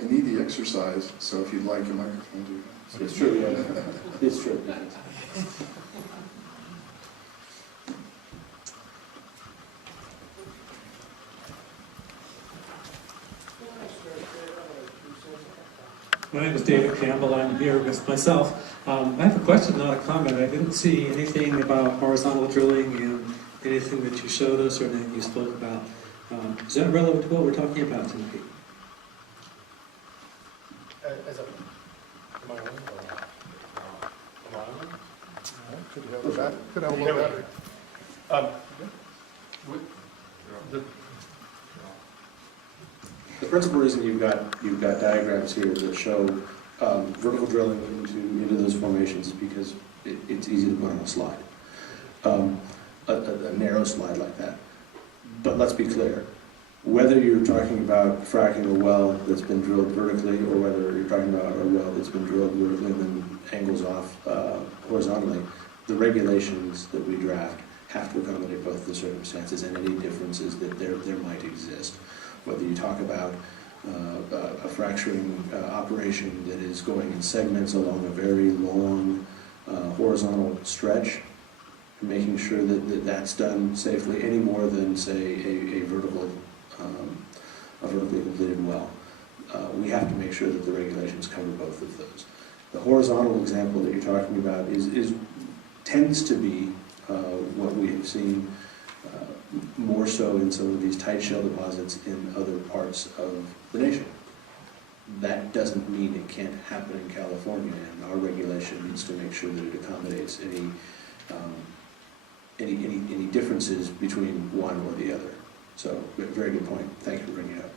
I need the exercise, so if you'd like a microphone, do that. It's true, yes. It's true. My name is David Campbell. I'm here with myself. I have a question, not a comment. I didn't see anything about horizontal drilling in anything that you showed us or anything you spoke about, is that relevant to what we're talking about tonight? As a, am I on or not? Am I on? Could have a battery. Could have a low There we battery. go. The, The principal reason you've got diagrams here that show vertical drilling into those formations is because it's easy to put on a slide, a narrow slide like that. But let's be clear, whether you're talking about fracking a well that's been drilled vertically, or whether you're talking about a well that's been drilled vertically and then angles off horizontally, the regulations that we draft have to accommodate both the circumstances and any differences that there might exist. Whether you talk about a fracturing operation that is going in segments along a very long horizontal stretch, making sure that that's done safely any more than, say, a vertically completed well. We have to make sure that the regulations cover both of those. The horizontal example that you're talking about tends to be what we have seen more so in some of these tight shell deposits in other parts of the nation. That doesn't mean it can't happen in California, and our regulation needs to make sure that it accommodates any differences between one or the other. So, very good point. Thank you for bringing it up.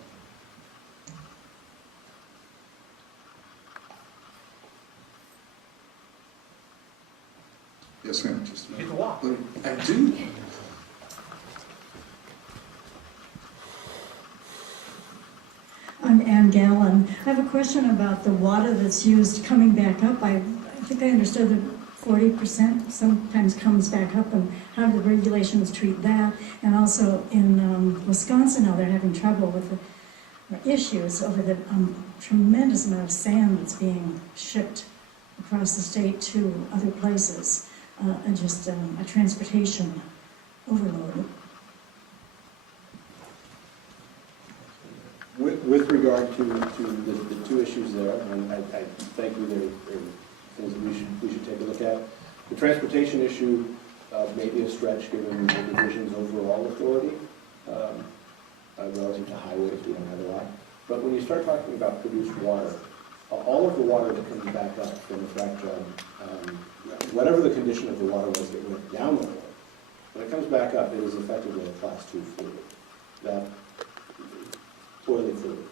Yes, ma'am, just a get minute. to walk. I do. I'm Ann Gallen. I have a question about the water that's used coming back up. I think I understood that 40% sometimes comes back up, and how do the regulations treat that? And also in Wisconsin now, they're having trouble with the issues over the tremendous amount of sand that's being shipped across the state to other places, and just a transportation overload. With regard to the two issues there, and I thank you, they're things that we should take a look at. The transportation issue may be a stretch given the division's overall authority relative to highways. We don't have a lot. But when you start talking about produced water, all of the water that comes back up from the frac job, whatever the condition of the water was that went down the hole, when it comes back up, it is effectively a Class 2 fluid. That oily fluid.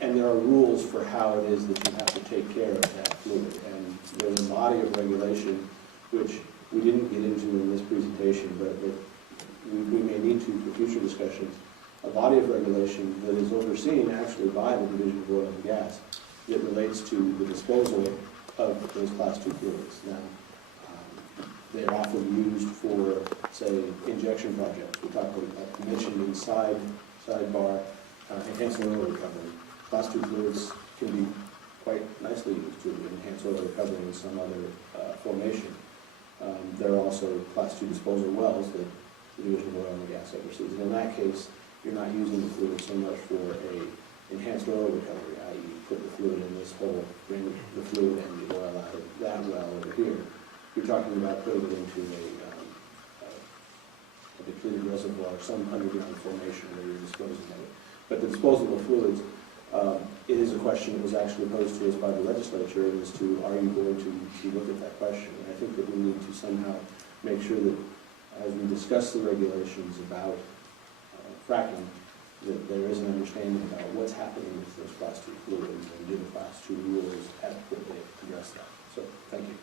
And there are rules for how it is that you have to take care of that fluid. And there's a body of regulation, which we didn't get into in this presentation, but we may need to for future discussions, a body of regulation that is overseen actually by the Division of Oil and Gas that relates to the disposal of those Class 2 fluids. Now, they're often used for, say, injection projects. We talked about, mentioned in sidebar, enhanced oil recovery. Class 2 fluids can be quite nicely used to enhance oil recovery in some other formation. There are also Class 2 disposal wells that the Division of Oil and Gas oversees. And in that case, you're not using the fluid so much for a enhanced oil recovery, i.e. put the fluid in this hole, bring the fluid and the oil out of that well over here. You're talking about putting it into a depleted reservoir, some underground formation where you're disposing of it. But the disposal of fluids, it is a question that was actually posed to us by the legislature as to, are you going to look at that question? And I think that we need to somehow make sure that as we discuss the regulations about fracking, that there is an understanding about what's happening with those Class 2 fluids, and do the Class 2 rules adequately address that. So, thank you.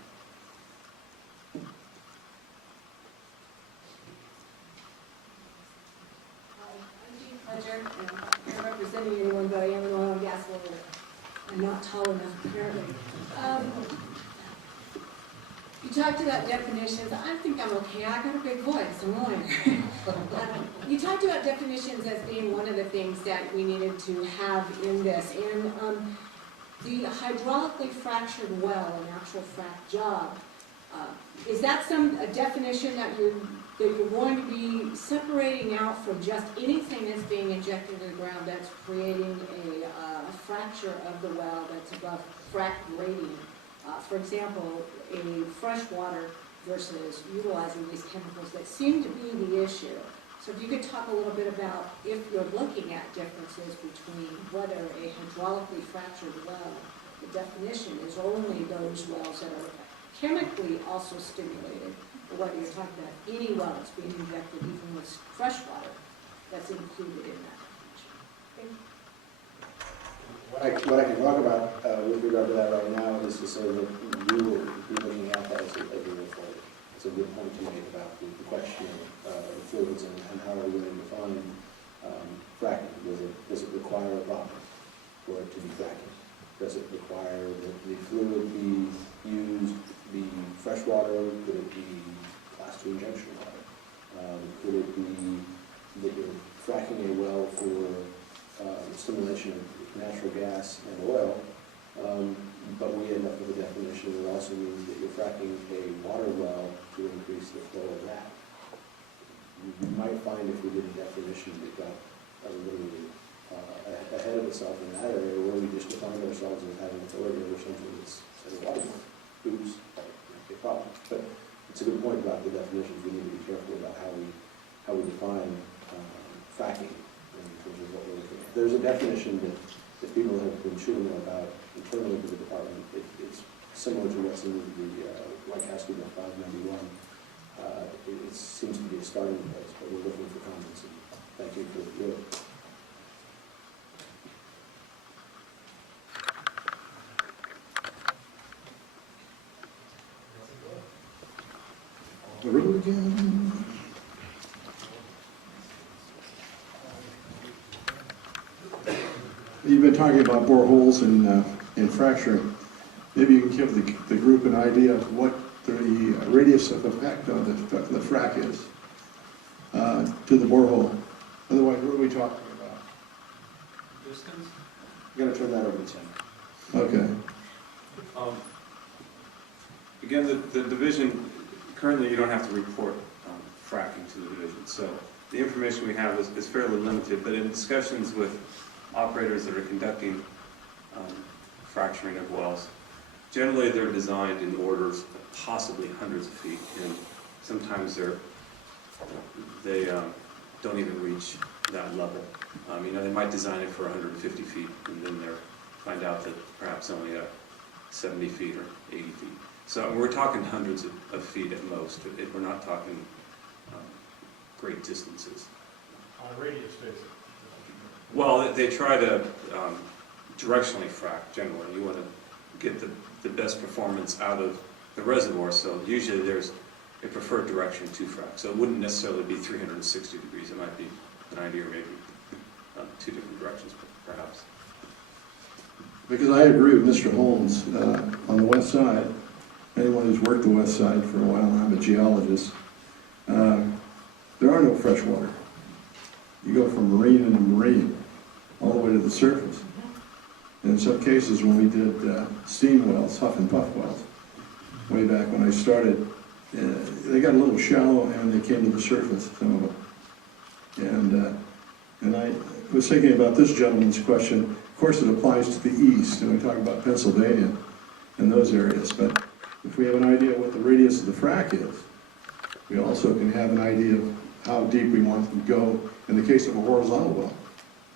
I'm not representing anyone, but I am an oil and gas lawyer. I'm not tall enough, apparently. You talked about definitions. I think I'm okay. I got a big voice. I'm a lawyer. You talked about definitions as being one of the things that we needed to have in this. And the hydraulically fractured well, an actual frac job, is that a definition that you're going to be separating out from just anything that's being injected into the ground that's creating a fracture of the well that's above frac grading? For example, a freshwater versus utilizing these chemicals that seem to be the issue. So if you could talk a little bit about if you're looking at differences between whether a hydraulically fractured well, the definition is only those wells that are chemically also stimulated, or whether you're talking about any well that's being injected even with fresh water that's included in that definition. What I can talk about with regard to that right now is to say that we will be looking at that as we move forward. It's a good point to make about the question of the fluids and how are we going to define fracking. Does it require a problem for it to be fracking? Does it require that the fluid be used, be fresh water? Could it be class 2 injection water? Could it be that you're fracking a well for stimulation of natural gas and oil, but we end up with a definition that also means that you're fracking a water well to increase the flow of that. You might find if we did a definition that got a little ahead of itself in that area where we just defined ourselves as having authority over something that's a water well. Oops, okay, problem. But it's a good point about the definitions. We need to be careful about how we define fracking in terms of what we're looking at. There's a definition that people have been chewing about internally to the department. It's similar to what's in the White House Bill 591. It seems to be a starting place, but we're looking for comments. And thank you for the input. The road again. You've been talking about boreholes and fracturing. Maybe you can give the group an idea of what the radius of effect of the frac is to the borehole. Otherwise, what are we talking about? Distance? I'm going to turn that over to Tim. Okay. Again, the division, currently you don't have to report fracking to the division, so the information we have is fairly limited, but in discussions with operators that are conducting fracturing of wells, generally they're designed in orders of possibly hundreds of feet, and sometimes they don't even reach that level. They might design it for 150 feet, and then they find out that perhaps only 70 feet or 80 feet. So we're talking hundreds of feet at most. We're not talking great distances. On a radius basis. Well, they try to directionally frack generally. You want to get the best performance out of the reservoir, so usually there's a preferred direction to frack. So it wouldn't necessarily be 360 degrees. It might be 90 or maybe two different directions, perhaps. Because I agree with Mr. Holmes on the west side. Anyone who's worked the west side for a while, I'm a geologist, there are no fresh water. You go from marine into marine, all the way to the surface. And in some cases, when we did steam wells, huff and puff wells, way back when I started, they got a little shallow and they came to the surface, some of them. And I was thinking about this gentleman's question. Of course, it applies to the east, and we talk about Pennsylvania and those areas. But if we have an idea of what the radius of the frac is, we also can have an idea of how deep we want to go in the case of a horizontal well,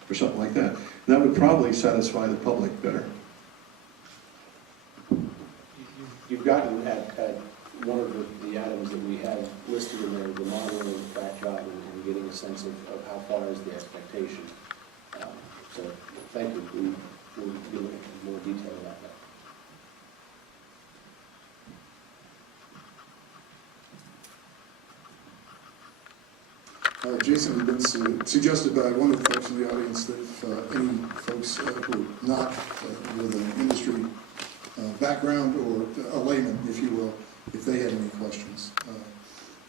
or something like that. And that would probably satisfy the public better. You've gotten at one of the items that we have listed in there, the modeling of the frac job, and getting a sense of how far is the expectation. So thank you. We'll be looking at more detail about that. Jason had been suggested by one of the folks in the audience that if any folks who are not with an industry background or a layman, if you will, if they had any questions.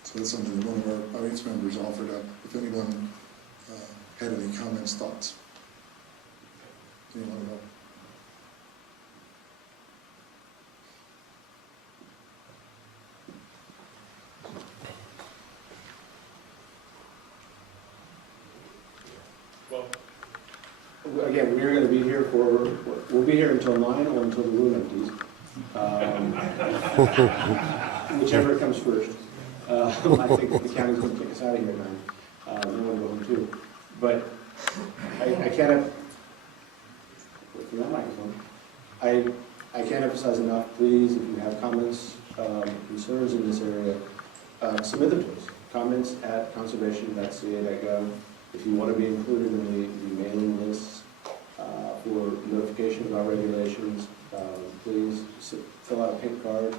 So that's something that one of our audience members offered up, if anyone had any comments, thoughts. Anyone at all? Again, we're going to be here we'll be here until 9 or until the room empties. whichever comes first. I think the county's going to kick us out of here now. Then we'll go home too. But I can't, for that microphone, I can't emphasize enough, please, if you have comments, concerns in this area, submit them to us. Comments at conservation.ca.gov. If you want to be included in the mailing lists for notification of our regulations, please fill out a pink card.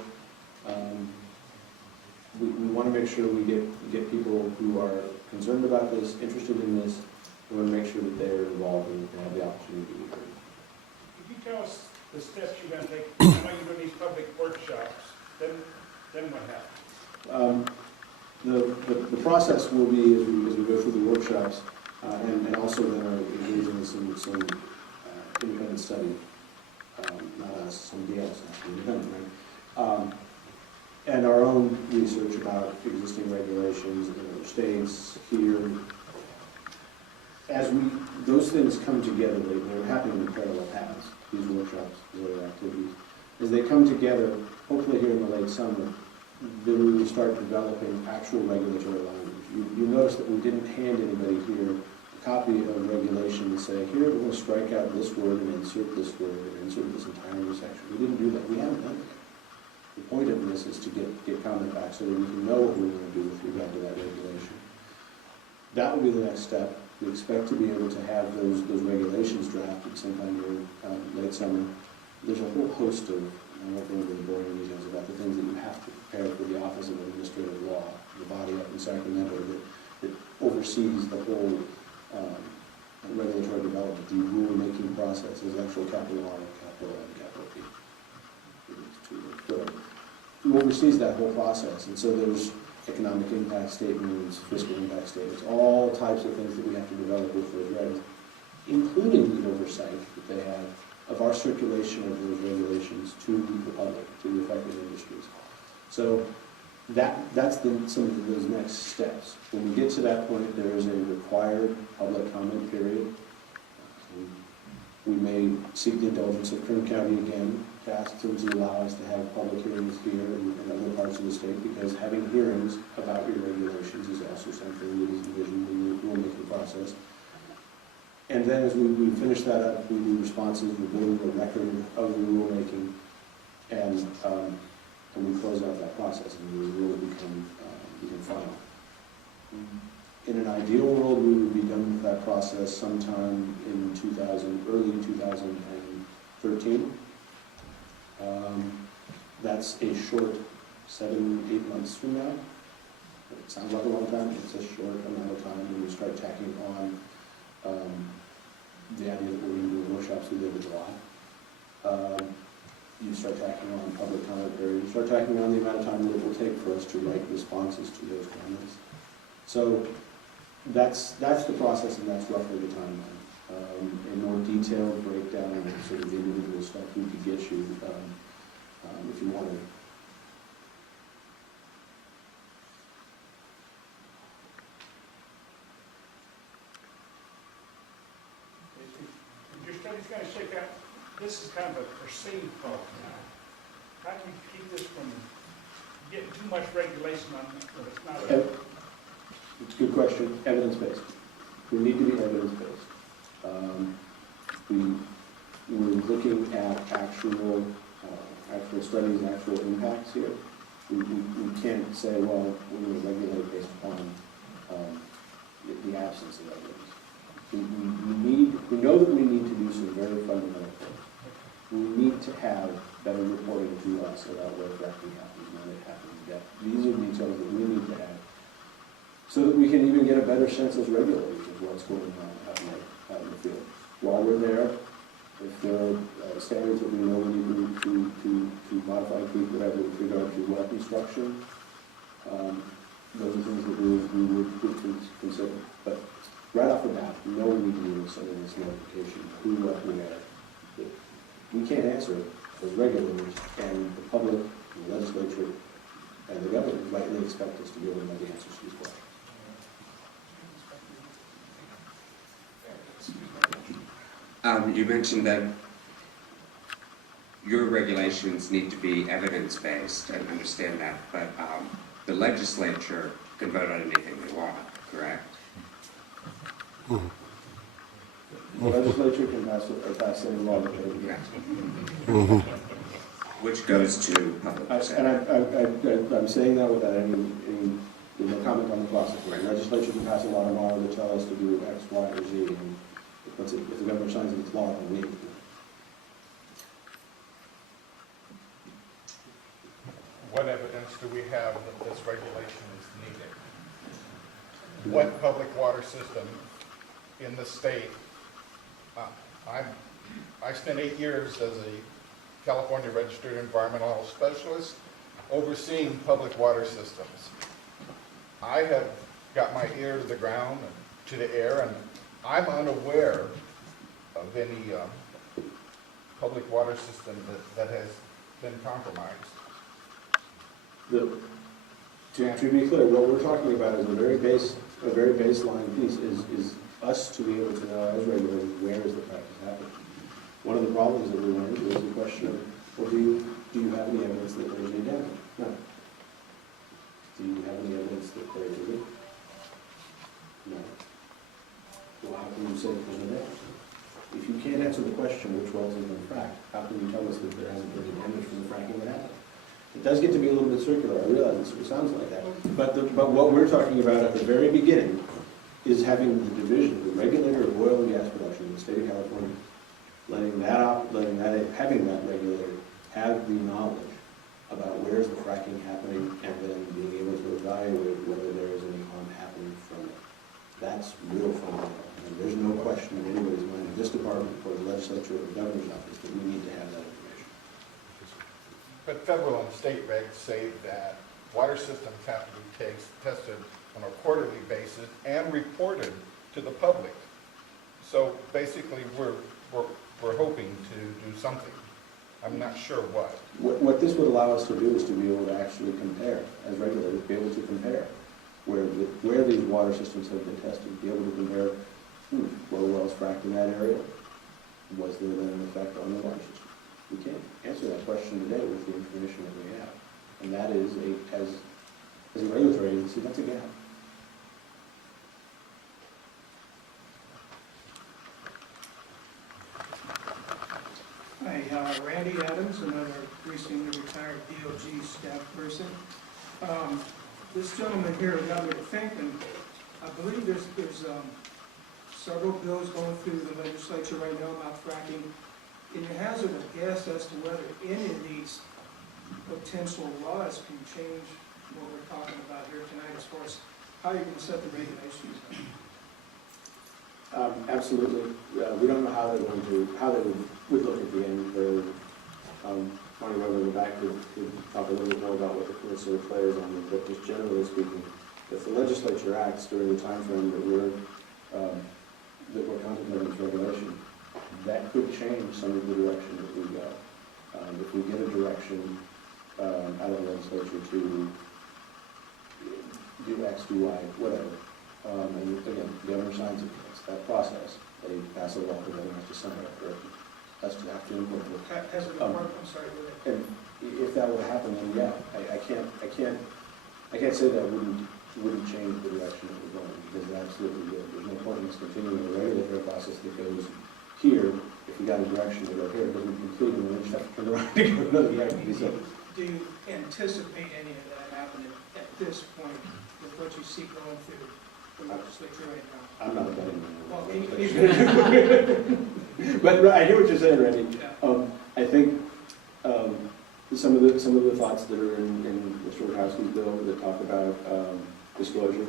We want to make sure we get people who are concerned about this, interested in this. We want to make sure that they're involved and have the opportunity to be heard. Could you tell us the steps you're going to take? I know you're doing these public workshops. Then what happens? The process will be as we go through the workshops, and also then are engaging in some independent study, not us, somebody else, actually, independent, right? And our own research about existing regulations in other states, here. As those things come together, they're happening in parallel paths, these workshops, these other activities. As they come together, hopefully here in the late summer, then we will start developing actual regulatory language. You notice that we didn't hand anybody here a copy of regulation and say, here, we're going to strike out this word and insert this word and insert this entire section. We didn't do that. We haven't done that. The point of this is to get comment back so that we can know what we're going to do with regard to that regulation. That will be the next step. We expect to be able to have those regulations drafted sometime during late summer. There's a whole host of, I won't go into the boring details about the things that you have to prepare for the Office of Administrative Law, the body up in Sacramento that oversees the whole regulatory development, the rule-making process. There's actual capital R, capital N, capital P. Who oversees that whole process. And so there's economic impact statements, fiscal impact statements, all types of things that we have to develop with those regs, including the oversight that they have of our circulation of those regulations to the public, to the affected industries. So that's some of those next steps. When we get to that point, there is a required public comment period. We may seek the indulgence of Kern County again, to ask them to allow us to have public hearings here and other parts of the state, because having hearings about your regulations is also something that is envisioned in the rulemaking process. And then as we finish that up, we do responses, we're building a record of the rulemaking, and we close out that process, and the rule become final. In an ideal world, we would be done with that process sometime in early 2013. That's a short 7-8 months from now. It sounds like a long time, it's a short amount of time when we start tacking on the idea that we're going to do workshops through the end of July. You start tacking on public comment period, you start tacking on the amount of time that it will take for us to write responses to those comments. So that's the process, and that's roughly the timeline. A more detailed breakdown of sort of the individual stuff we could get you if you wanted. Your study's going to shake out. This is kind of a perceived problem now. How do you keep this from getting too much regulation on it when it's not? It's a good question. Evidence-based. We need to be evidence-based. We're looking at actual studies, actual impacts here. We can't say, well, we're going to regulate based upon the absence of evidence. We know that we need to do some very fundamental things. We need to have better reporting to us about where fracking happens, when it happens. These are details that we need to have so that we can even get a better sense as regulators of what's going on out in the field. While we're there, if there are standards that we know we need to modify, tweak, whatever, with regard to well construction, those are things that we would consider. But right off the bat, we know we need to do some of this notification, who, what, where. We can't answer it as regulators, and the public, the legislature, and the government rightly expect us to be able to know the answers to these questions. You mentioned that your regulations need to be evidence-based, and understand that, but the legislature can vote on anything they want, correct? The legislature can pass any law that they want. Which goes to public And consent. I'm saying that without any no comment on the process. The legislature can pass a law tomorrow that tell us to do X, Y, or Z, and if the governor signs it, it's law, then we. What evidence do we have that this regulation is needed? What public water system in the state? I spent 8 years as a California registered environmental specialist overseeing public water systems. I have got my ear to the ground and to the air, and I'm unaware of any public water system that has been compromised. To be clear, what we're talking about is a very baseline piece is us to be able to know as regulators where is the practice happening. One of the problems that we run into is the question of, well, do you have any evidence that there's any damage? No. Do you have any evidence that there is a leak? No. Well, how can you say that there's no damage? If you can't answer the question which wells have been fracked, how can you tell us that there hasn't been any damage from the fracking that happened? It does get to be a little bit circular, I realize it sounds like that. But what we're talking about at the very beginning is having the division, the regulator of oil and gas production in the state of California, having that regulator have the knowledge about where's the fracking happening, and then being able to evaluate whether there is any harm happening from it. That's real fundamental. And there's no question in anybody's mind in this department or the legislature or the governor's office that we need to have that information. But federal and state regs say that water systems have to be tested on a quarterly basis and reported to the public. So basically, we're hoping to do something. I'm not sure what. What this would allow us to do is to be able to actually compare, as regulators, be able to compare where these water systems have been tested, be able to compare, were wells fracked in that area? Was there then an effect on the water system? We can't answer that question today with the information that we have. And that is, as a regulatory agency, that's a gap. Hi, Randy Adams, another recently retired DOGG staff person. This gentleman here got me to think, and I believe there's several bills going through the legislature right now about fracking. Can you hazard a guess as to whether any of these potential laws can change what we're talking about here tonight as far as how you're going to set the regulations? Absolutely. We don't know how they would look at the end. Marty Weber in the back could talk a little bit more about what the commission players on it, but just generally speaking, if the legislature acts during the time frame that we're contemplating this regulation, that could change some of the direction that we go. If we get a direction out of the legislature to do X, do Y, whatever, and again, the governor signs it. That process. They pass a law, the governor has to sign it, or has to have to implement it. Has it been worked? I'm sorry. And if that were to happen, then yeah, I can't say that wouldn't change the direction that we're going, because it absolutely would. There's no point in us continuing the regulatory process that goes here. If we got a direction to go here, it doesn't complete, and then we just have to turn around and go another direction. Do you anticipate any of that happening at this point with what you see going through the legislature right now? I'm not a betting man. Well, but I hear what you're saying, Randy. Yeah. I think some of the thoughts that are in Mr. Wachowski's bill that talk about disclosure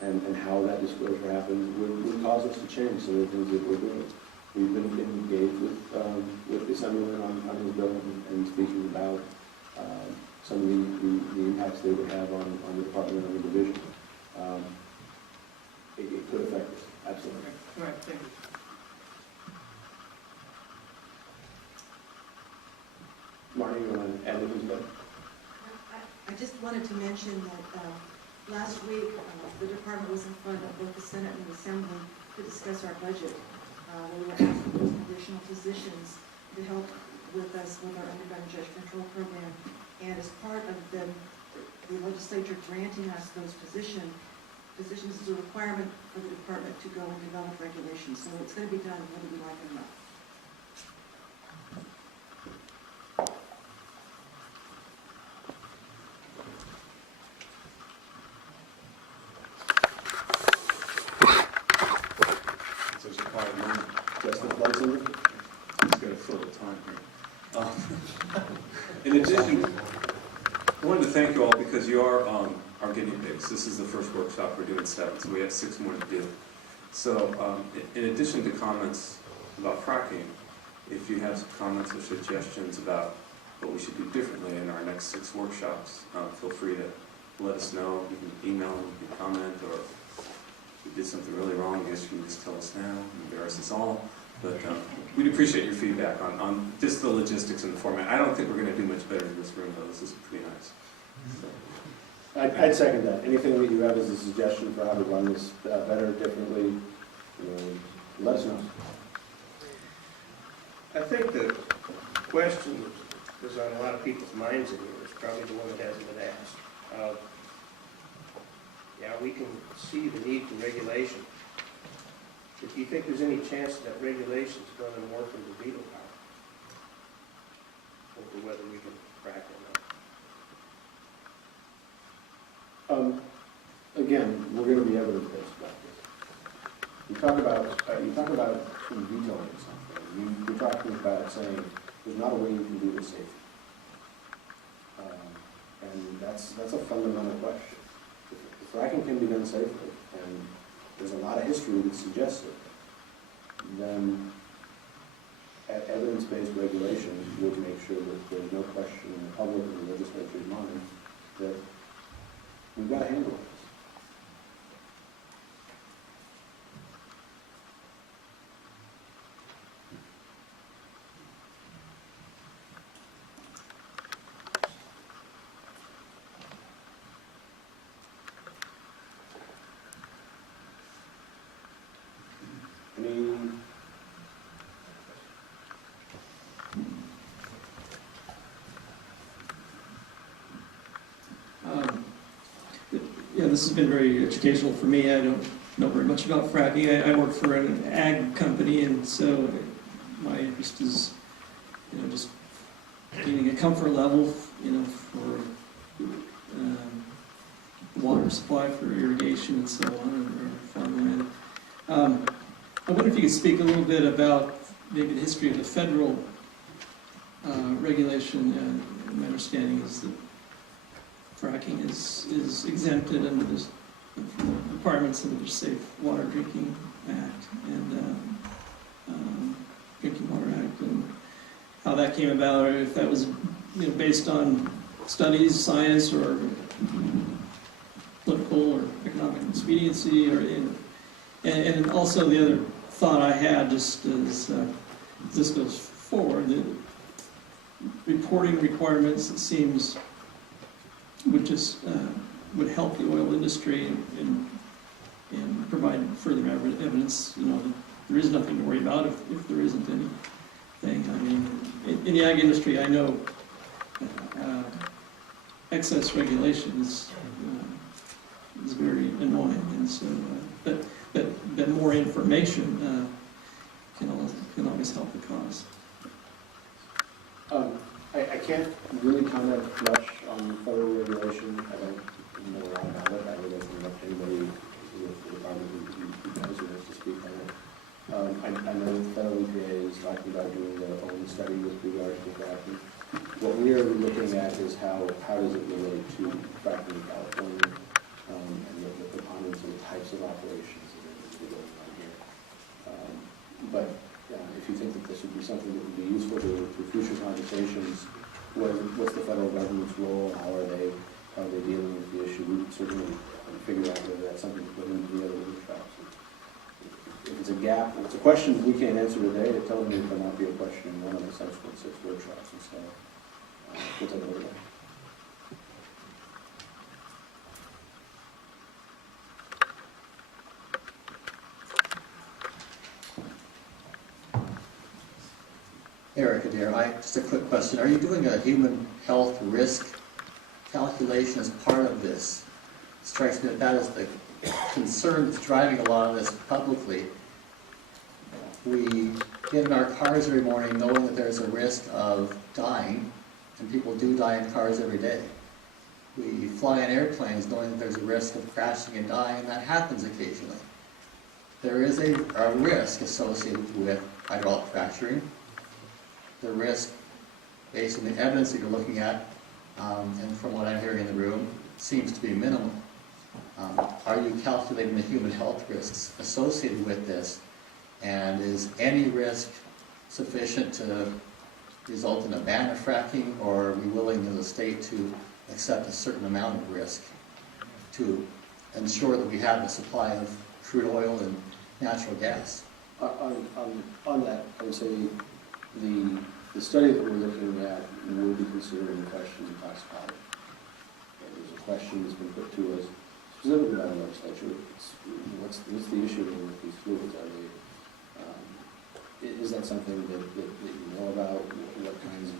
and how that disclosure happens would cause us to change some of the things that we're doing. We've been engaged with the Assemblyman on his bill and speaking about some of the impacts they would have on the department and the division. It could affect us, absolutely. All right, thank you. Marty, you want to add anything to that? I just wanted to mention that last week the department was in front of both the Senate and the Assembly to discuss our budget. We were asking for additional positions to help with us with our underground injection control program. And as part of the legislature granting us those positions is a requirement for the department to go and develop regulations. So it's going to be done whether we like it or not. There's a quiet moment. Just the place in it? Just gotta fill the time here. In addition, I wanted to thank you all because you are our guinea pigs. This is the first workshop, we're doing 7, so we have 6 more to do. So in addition to comments about fracking, if you have some comments or suggestions about what we should do differently in our next 6 workshops, feel free to let us know. You can email, you can comment, or if we did something really wrong, I guess you can just tell us now, embarrass us all. But we'd appreciate your feedback on just the logistics and the format. I don't think we're going to do much better in this room, though. This is pretty nice. So. I'd second that. Anything that you have as a suggestion for how to run this better, differently, let us know. I think the question that's on a lot of people's minds in here is probably the one that hasn't been asked. Yeah, we can see the need for regulation. But do you think there's any chance that regulation is going to morph into veto power over whether we can crack or not? Again, we're going to be evidence-based about this. You talk about vetoing something. You're talking about saying there's not a way you can do this safely. And that's a fundamental question. If fracking can be done safely, and there's a lot of history that suggests it, then evidence-based regulation would make sure that there's no question in the public and the legislature's mind that we've got to handle this. Yeah, this has been very educational for me. I don't know very much about fracking. I work for an ag company, and so my interest is, just gaining a comfort level, for water supply for irrigation and so on, or farmland. I wonder if you could speak a little bit about maybe the history of the federal regulation. My understanding is that fracking is exempted under the requirements of the Safe Water Drinking Act and Drinking Water Act, and how that came about, or if that was based on studies, science, or political or economic expediency, and also the other thought I had, just as this goes forward, the reporting requirements, it seems, would help the oil industry and provide further evidence, that there is nothing to worry about if there isn't anything. I mean, in the ag industry, I know excess regulation is very annoying, and so, but more information can always help the cause. I can't really comment much on federal regulation. I don't know a lot about it. I would open it up to anybody with the department who knows who wants to speak on it. I know the federal EPA is talking about doing their own study with regards to fracking. What we are looking at is how does it relate to fracking in California, and the preponderance of the types of operations that are going on here. But if you think that this would be something that would be useful to future conversations, what's the federal government's role? How are they dealing with the issue? We would certainly figure out whether that's something to put into the other workshops. If it's a gap, if it's a question we can't answer today, tell me if there might be a question in one of the subsequent 6 workshops, and so we'll take a look at that. Eric Adair. Just a quick question. Are you doing a human health risk calculation as part of this? It strikes me that is the concern that's driving a lot of this publicly. We get in our cars every morning knowing that there's a risk of dying, and people do die in cars every day. We fly in airplanes knowing that there's a risk of crashing and dying, and that happens occasionally. There is a risk associated with hydraulic fracturing. The risk, based on the evidence that you're looking at, and from what I'm hearing in the room, seems to be minimal. Are you calculating the human health risks associated with this? And is any risk sufficient to result in a ban of fracking, or are we willing as a state to accept a certain amount of risk to ensure that we have a supply of crude oil and natural gas? On that, I would say the study that we're looking at will be considering questions of toxicology. There's a question that's been put to us specifically by the legislature. What's the issue with these fluids? Are they, is that something that you know about? What kinds of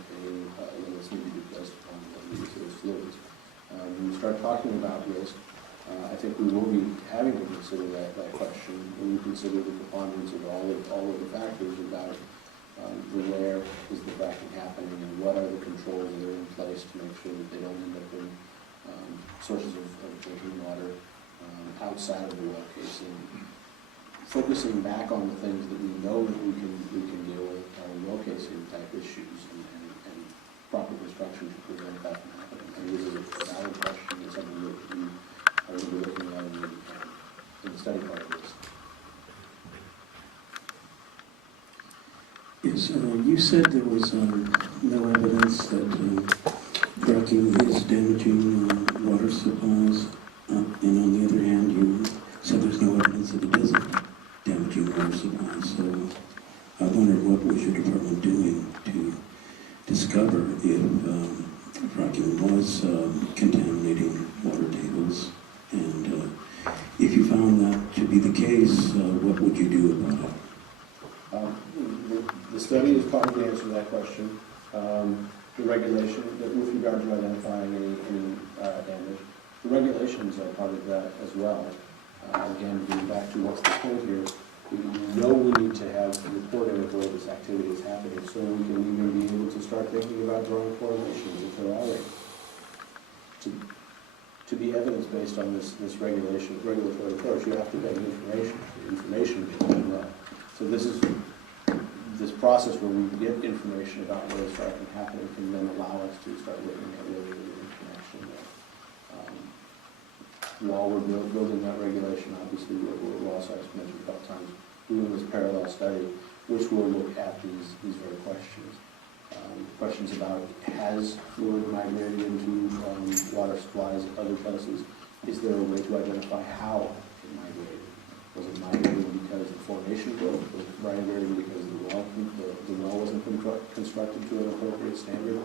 limits need to be placed upon the use of those fluids? When we start talking about risk, I think we will be having to consider that question when we consider the preponderance of all of the factors about where is the fracking happening and what are the controls that are in place to make sure that they don't end up in sources of drinking water outside of the well casing. Focusing back on the things that we know that we can deal with are well casing type issues and proper construction to prevent that from happening. And this is a valid question and something that we are going to be looking at in the study part of this. Yes, you said there was no evidence that fracking is damaging water supplies, and on the other hand, you said there's no evidence that it isn't damaging water supplies. So I wondered what was your department doing to discover if fracking was contaminating water tables, and if you found that to be the case, what would you do about it? The study is part of the answer to that question. The regulation, with regard to identifying any damage, the regulations are part of that as well. Again, getting back to what's the point here, we know we need to have reporting of where this activity is happening, so we can even be able to start thinking about drawing correlations if there are any. To be evidence-based on this regulatory approach, you have to get information as well. So this process where we get information about where it's fracking happening can then allow us to start looking at where there is a connection there. While we're building that regulation, obviously, we're also, as mentioned a couple times, doing this parallel study, which will look at these very questions. Questions about, has fluid migrated into water supplies at other places? Is there a way to identify how it migrated? Was it migrated because the formation broke? Was it migrated because the well wasn't constructed to an appropriate standard?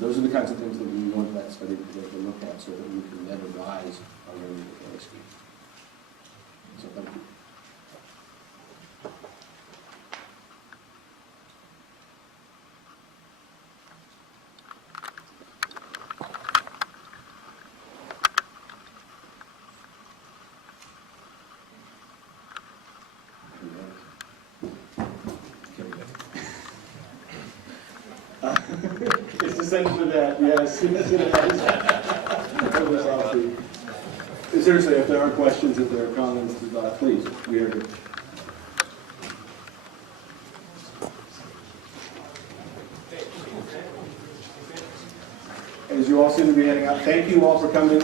Those are the kinds of things that we want that study to look at so that we can then advise our regulatory scheme. So thank you. It's essentially that, yes. Seriously, if there are questions, if there are comments, please, we are here. As you all seem to be heading out, thank you all for coming.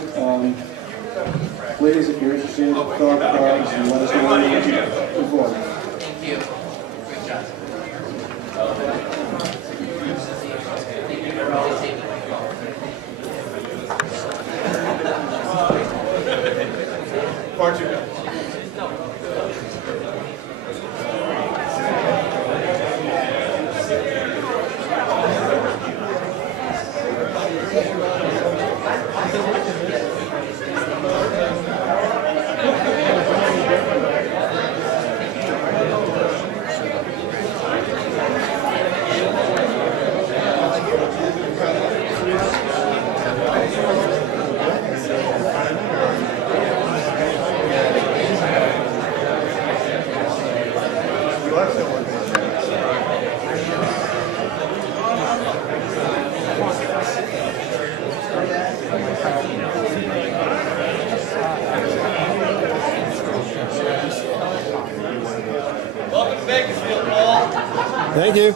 Please, if you're interested, fill out the cards and let us know what you move forward. Thank you. Great job. Portugal. Thank you.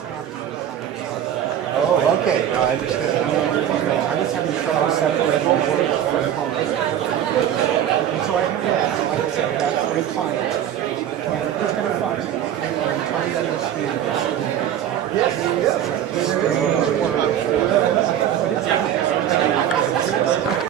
Oh, okay. No, I understand. I was having trouble separating work from home. And so I have, like I said, I got 3 clients. And who's going to fund it? And I'm trying to understand this. Yes, yes.